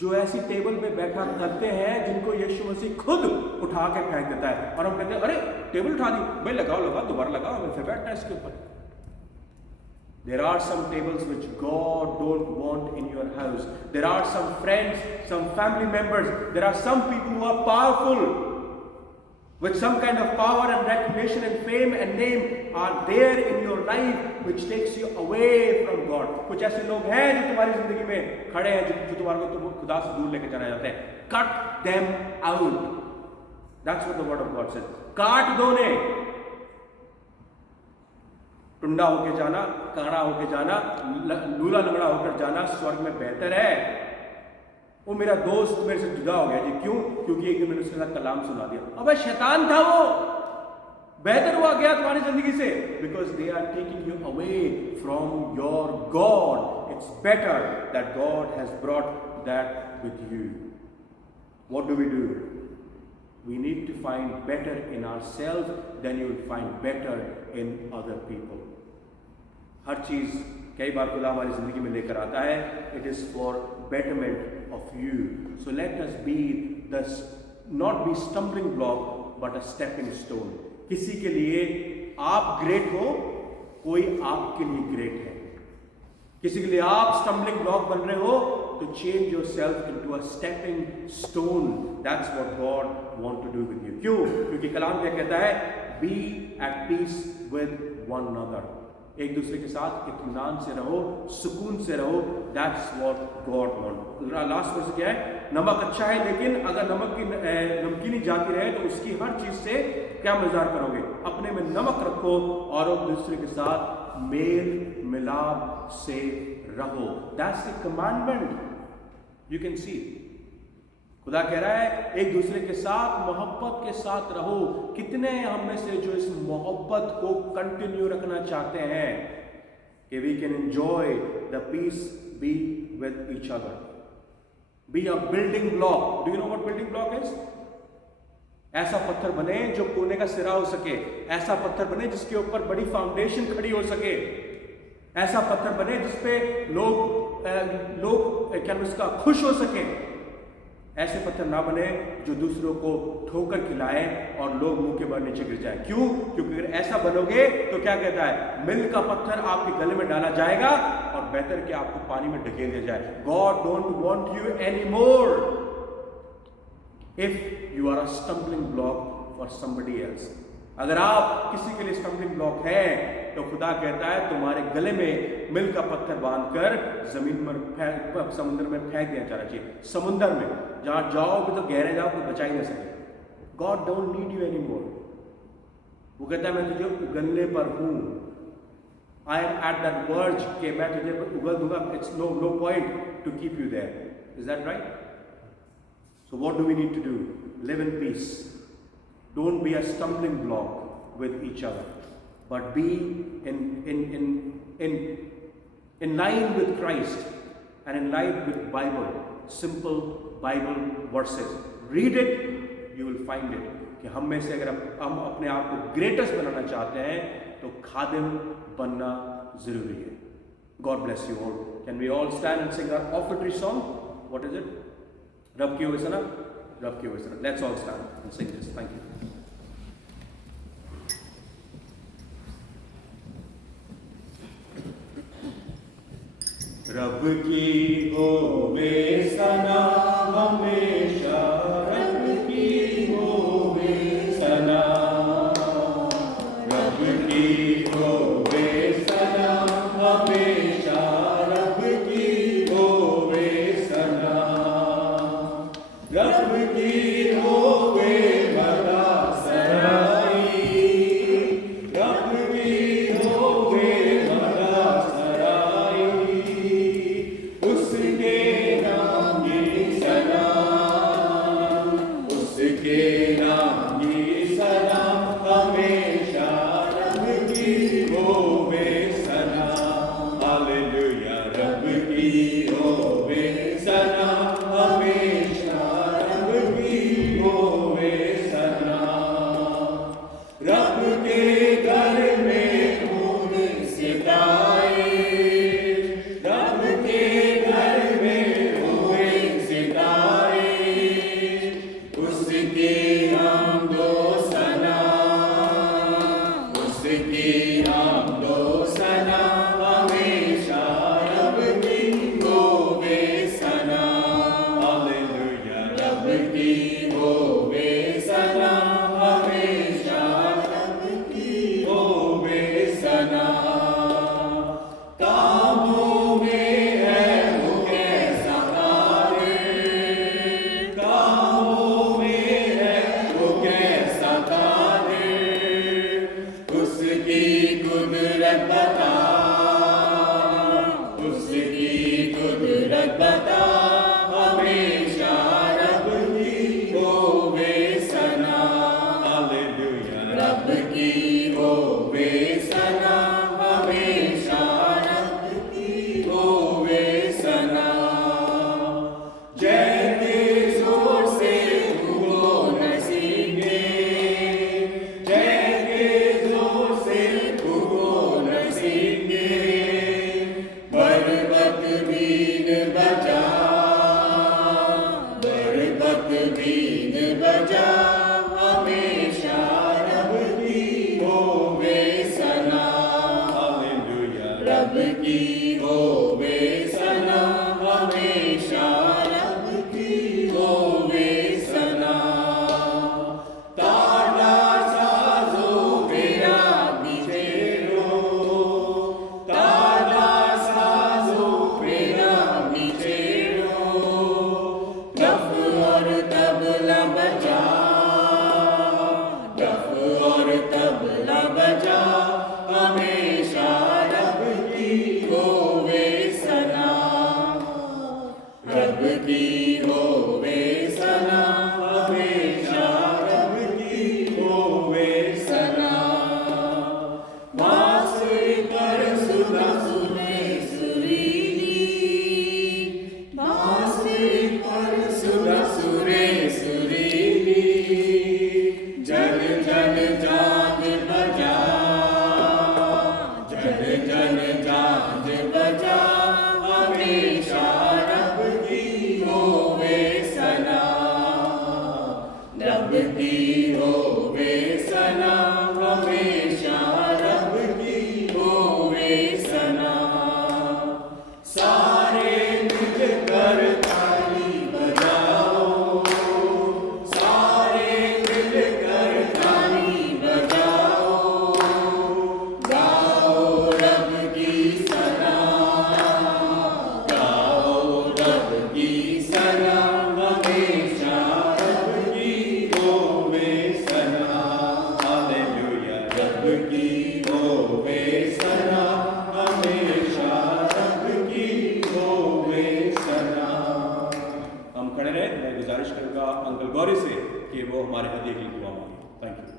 जो ऐसी टेबल पे बैठा करते हैं जिनको यीशु मसीह खुद उठा के फेंक देता है, और हम कहते हैं अरे टेबल उठा दी भाई, लगाओ दोबारा लगाओ, हमें फिर बैठना है इसके ऊपर। There are some tables which God don't want in your house. There are some friends, some family members. There are some people who are powerful, with some kind of power and recognition and fame and name are there in your life, which takes you away from God. कुछ ऐसे लोग हैं जो तुम्हारी जिंदगी में खड़े हैं, जो तुम्हारे को खुदा से दूर लेके जाना चाहते हैं. Cut them out. That's what the word of God says. काट दो ने. टुंडा होके जाना, काड़ा होके जाना, लूला लंगड़ा होकर जाना स्वर्ग में बेहतर है. वो मेरा दोस्त मेरे से जुदा हो गया जी. क्यों? क्योंकि एक दिन मैंने उसके साथ कलाम सुना दिया. अबे शैतान था वो. बेहतर हुआ गया तुम्हारी जिंदगी से. Because they are taking you away from your God. It's better that God has brought that with you. What do we do? We need to find better in ourselves, then you will find better in other people. हर चीज कई बार खुदा हमारी जिंदगी में लेकर आता है. It is for betterment of you. So let us be not be stumbling block, but a stepping stone. किसी के लिए आप ग्रेट हो, कोई आपके लिए ग्रेट है. किसी के लिए आप स्टम्बलिंग ब्लॉक बन रहे हो, तो change yourself into a stepping stone. That's what God want to do with you. क्यों? क्योंकि कलाम क्या कहता है? Be at peace with one another. एक दूसरे के साथ इत्मीनान से रहो, सुकून से रहो. That's what God want. Last verse क्या है? नमक अच्छा है, लेकिन अगर नमक की नमकीनी जाती रहे तो उसकी हर चीज से क्या मजाक करोगे? अपने में नमक रखो और एक दूसरे के साथ मेल मिलाप से रहो. That's the commandment. You can see खुदा कह रहा है एक दूसरे के साथ मोहब्बत के साथ रहो. कितने हम में से जो इस मोहब्बत को कंटिन्यू रखना चाहते हैं कि we can enjoy the peace be with each other. Be a building block. Do you know what building block is? ऐसा पत्थर बने जो कोने का सिरा हो सके. ऐसा पत्थर बने जिसके ऊपर बड़ी फाउंडेशन खड़ी हो सके. ऐसा पत्थर बने जिसपे लोग क्या उसका खुश हो सके. ऐसे पत्थर ना बने जो दूसरों को ठोकर खिलाए और लोग मुंह के बल नीचे गिर जाए. क्यों? क्योंकि अगर ऐसा बनोगे तो क्या कहता है? मिल का पत्थर आपके गले में डाला जाएगा और बेहतर कि आपको पानी में ढकेल दिया जाए. God don't want you any more if you are a stumbling block for somebody else. अगर आप किसी के लिए स्टम्बलिंग ब्लॉक हैं तो खुदा कहता है तुम्हारे गले में मिल का पत्थर बांधकर जमीन पर समुद्र में फेंक दिया जाना चाहिए. समुद्र में जहां जाओगे तो गहरे जाओ, कोई बचा ही नहीं सके. God don't need you any more. वो कहता है मैं तुझे उगलने पर हूं. I am at that verse के मैं तुझे उगल दूंगा. It's no point to keep you there. Is that right? So what do we need to do? Live in peace. Don't be a stumbling block with each other, but be in line with Christ and in line with Bible, simple Bible verses. Read it, you will find it. कि हम में से अगर हम अपने आप को greatest बनाना चाहते हैं तो खादिम बनना जरूरी है. God bless you all. Can we all stand and sing our offertory song? What is it? Rab ki Hosanna. Rab ki Hosanna. Let's all stand and sing this. Thank you. रब की होवे सना हमेशा. रब की होवे सना. रब की होवे सना हमेशा. रब की होवे सना. रब की होवे मदा सराई. रब की होवे मदा सराई. उसके नाम की सना. उसके नाम की सना हमेशा. रब की होवे सना. हालेलुया. रब की होवे सना हमेशा. रब की होवे सना. रब के घर में होवे सिताए. रब के घर में होवे सिताए. उसकी हम दो सना. उसकी हम दो सना हमें की होवे सना हमेशा, रब की होवे सना। ताड़ा साजो मेरा बिछेरो, ताड़ा साजो मेरा बिछेरो, डफ और तबला बजा, डफ और तबला बजा, हमेशा रब की होवे सना, रब की होवे सना, हमेशा रब की होवे सना। बांसुरी पर सुधा सुने सुरीली, बांसुरी पर सुधा सुरे सुरीली, जन जन जान बजा, जन जन जान बजा, हमेशा रब की होवे सना, रब की होवे सना, हमेशा रब की होवे सना। सारे मिलकर ताली बजाओ, सारे मिलकर ताली बजाओ, गाओ रब की सना, गाओ रब की सना, हमेशा रब की होवे सना। हालेलुया। रब की होवे सना, हमेशा रब की होवे सना। हम खड़े रहे। मैं गुजारिश करूंगा अंकल गौरी से कि वो हमारे हदिये के लिए दुआ मांगे। Thank you.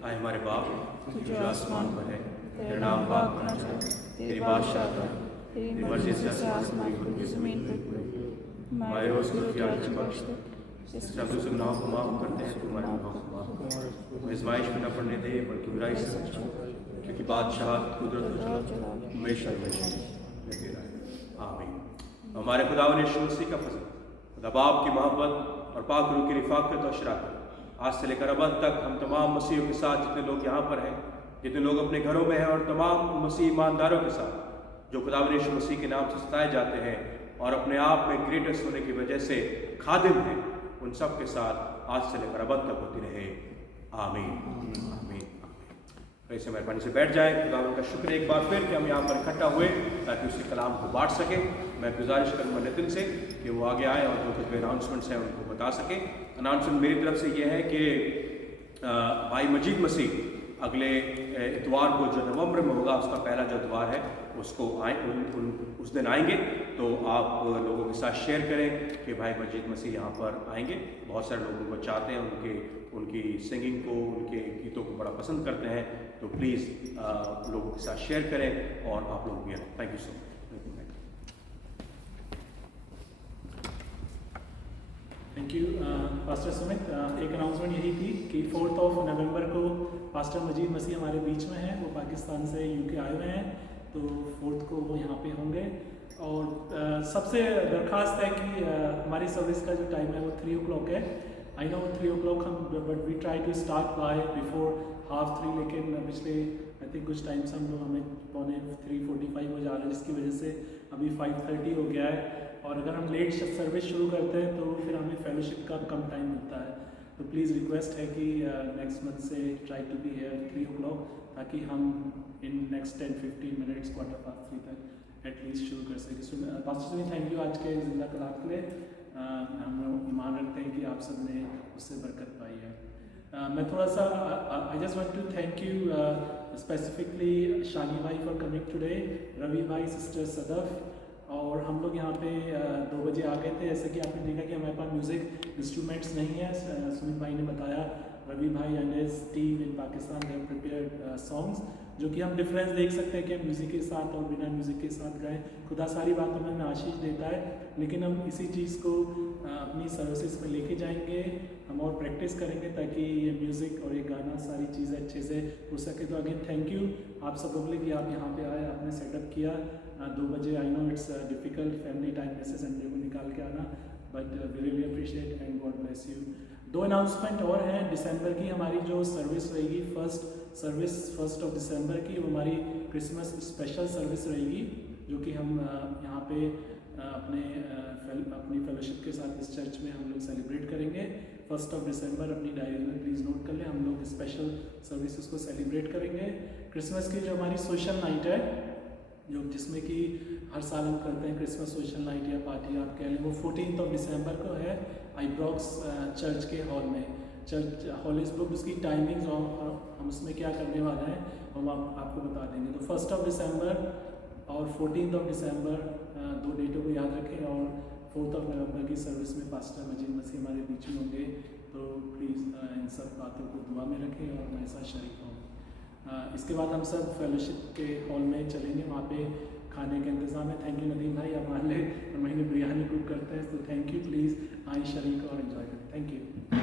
आए हमारे बाप जो आसमान पर है, तेरा नाम पाक होना चाहिए, तेरी बादशाह आए, तेरी मर्जी से आसमान पर भी जमीन पर भी। हमारे रोज की रोटी आज बख्श दे, जिससे हम दूसरे गुनाहों को माफ करते हैं, तुम्हारे गुनाहों को माफ कर। आजमाइश में न पड़ने दे, बल्कि बुराई से बचा, क्योंकि बादशाह कुदरत और जलाल हमेशा हमेशा तेरा है। आमीन। हमारे खुदावंद यीशु मसीह का फजल, खुदा बाप की मोहब्बत और पाक रूह की रिफाकत और शराकत आज से लेकर अब तक हम तमाम मसीहों के साथ जितने लोग यहाँ पर हैं, जितने लोग अपने घरों में हैं और तमाम मसीह ईमानदारों के साथ जो खुदावंद यीशु मसीह के नाम से सताए जाते हैं और अपने आप में ग्रेटेस्ट होने की वजह से खादिम हैं, उन सब के साथ आज से लेकर अब तक होती रहे। आमीन आमीन। ऐसे मेहरबानी से बैठ जाए। खुदावंद का शुक्र एक बार फिर कि हम यहाँ पर इकट्ठा हुए ताकि उसके कलाम को बांट सकें। मैं गुजारिश करूँगा नितिन से कि वो आगे आए और जो कुछ भी अनाउंसमेंट्स हैं उनको बता सकें। अनाउंसमेंट मेरी तरफ से ये है कि भाई मजीद मसीह अगले इतवार को जो नवंबर में होगा, उसका पहला जो इतवार है उसको उस दिन आएंगे। तो आप लोगों के साथ शेयर करें कि भाई मजीद मसीह यहाँ पर आएंगे। बहुत सारे लोग उनको चाहते हैं, उनकी सिंगिंग को, उनके गीतों को बड़ा पसंद करते हैं। तो प्लीज़ लोगों के साथ शेयर करें और आप लोग भी आए। Thank you so much. Thank you pastor Sumit. एक अनाउंसमेंट यही थी कि 4 नवंबर को पास्टर मजीद मसीह हमारे बीच में हैं। वो पाकिस्तान से यूके आए हुए हैं, तो 4 को वो यहाँ पे होंगे। और सबसे दरख्वास्त है कि हमारी सर्विस का जो टाइम है वो 3 o'clock है। आई नो 3 o'clock हम, but we try to start by before 2:30, लेकिन पिछले आई थिंक कुछ टाइम से हम लोग हमें 3:45 हो जा रहा है, जिसकी वजह से अभी 5:30 हो गया है। और अगर हम लेट सर्विस शुरू करते हैं तो फिर हमें फेलोशिप का कम टाइम मिलता है। तो प्लीज़ रिक्वेस्ट है कि नेक्स्ट मंथ से try to be here 3 o'clock, ताकि हम इन नेक्स्ट 10-15 मिनट्स 3:15 तक एटलीस्ट शुरू कर सकें। पास्टर जी थैंक यू आज के जिंदा कलाम के लिए। हम लोग ईमान रखते हैं कि आप सब ने उससे बरकत पाई है। मैं थोड़ा सा I just want to thank you specifically Shani भाई फॉर कमिंग टुडे, रवि भाई, सिस्टर सदफ। और हम लोग यहाँ पे 2 बजे आ गए थे। जैसे कि आपने देखा कि हमारे पास म्यूज़िक इंस्ट्रूमेंट्स नहीं है। सुमित भाई ने बताया, रवि भाई and his team in Pakistan have prepared songs, जो कि हम डिफरेंस देख सकते हैं कि हम म्यूज़िक के साथ और बिना म्यूज़िक के साथ गाएं। खुदा सारी बातों में हमें आशीष देता है, लेकिन हम इसी चीज़ को अपनी सर्विसेज में लेके जाएंगे। हम और प्रैक्टिस करेंगे ताकि ये म्यूज़िक और ये गाना सारी चीज़ें अच्छे से हो सके। तो अगेन थैंक यू आप सबों के लिए कि आप यहाँ पे आए, आपने सेटअप किया 2 बजे। I know it's difficult family time में से संडे को निकाल के आना, but we really appreciate and God bless you. 2 announcement और हैं। दिसंबर की हमारी जो सर्विस रहेगी, फर्स्ट ऑफ दिसंबर की, वो हमारी क्रिसमस स्पेशल सर्विस रहेगी, जो कि हम यहाँ पे अपनी फेलोशिप के साथ इस चर्च में हम लोग सेलिब्रेट करेंगे। 1 दिसंबर अपनी डायरी में प्लीज़ नोट कर लें, हम लोग स्पेशल सर्विस उसको सेलिब्रेट करेंगे। क्रिसमस की जो हमारी सोशल नाइट है, जिसमें कि हर साल हम करते हैं क्रिसमस सोशल नाइट या पार्टी आप कह लें, वो 14 दिसंबर को है आईब्रॉक्स चर्च के हॉल में। चर्च हॉल इस बुक, उसकी टाइमिंग्स और हम उसमें क्या करने वाले हैं हम आपको बता देंगे। तो 1 दिसंबर और 14 दिसंबर 2 डेटों को याद रखें। और 4 नवंबर की सर्विस में पास्टर मजीद मसीह हमारे बीच में होंगे। तो प्लीज़ इन सब बातों को दुआ में रखें और हमारे साथ शरीक हों। इसके बाद हम सब फेलोशिप के हॉल में चलेंगे, वहाँ पे खाने का इंतज़ाम है। थैंक यू नदीम भाई, आप मान लें और महीने बिरयानी कुक करते हैं। तो थैंक यू, प्लीज़ आए शरीक और एंजॉय करें। Thank you.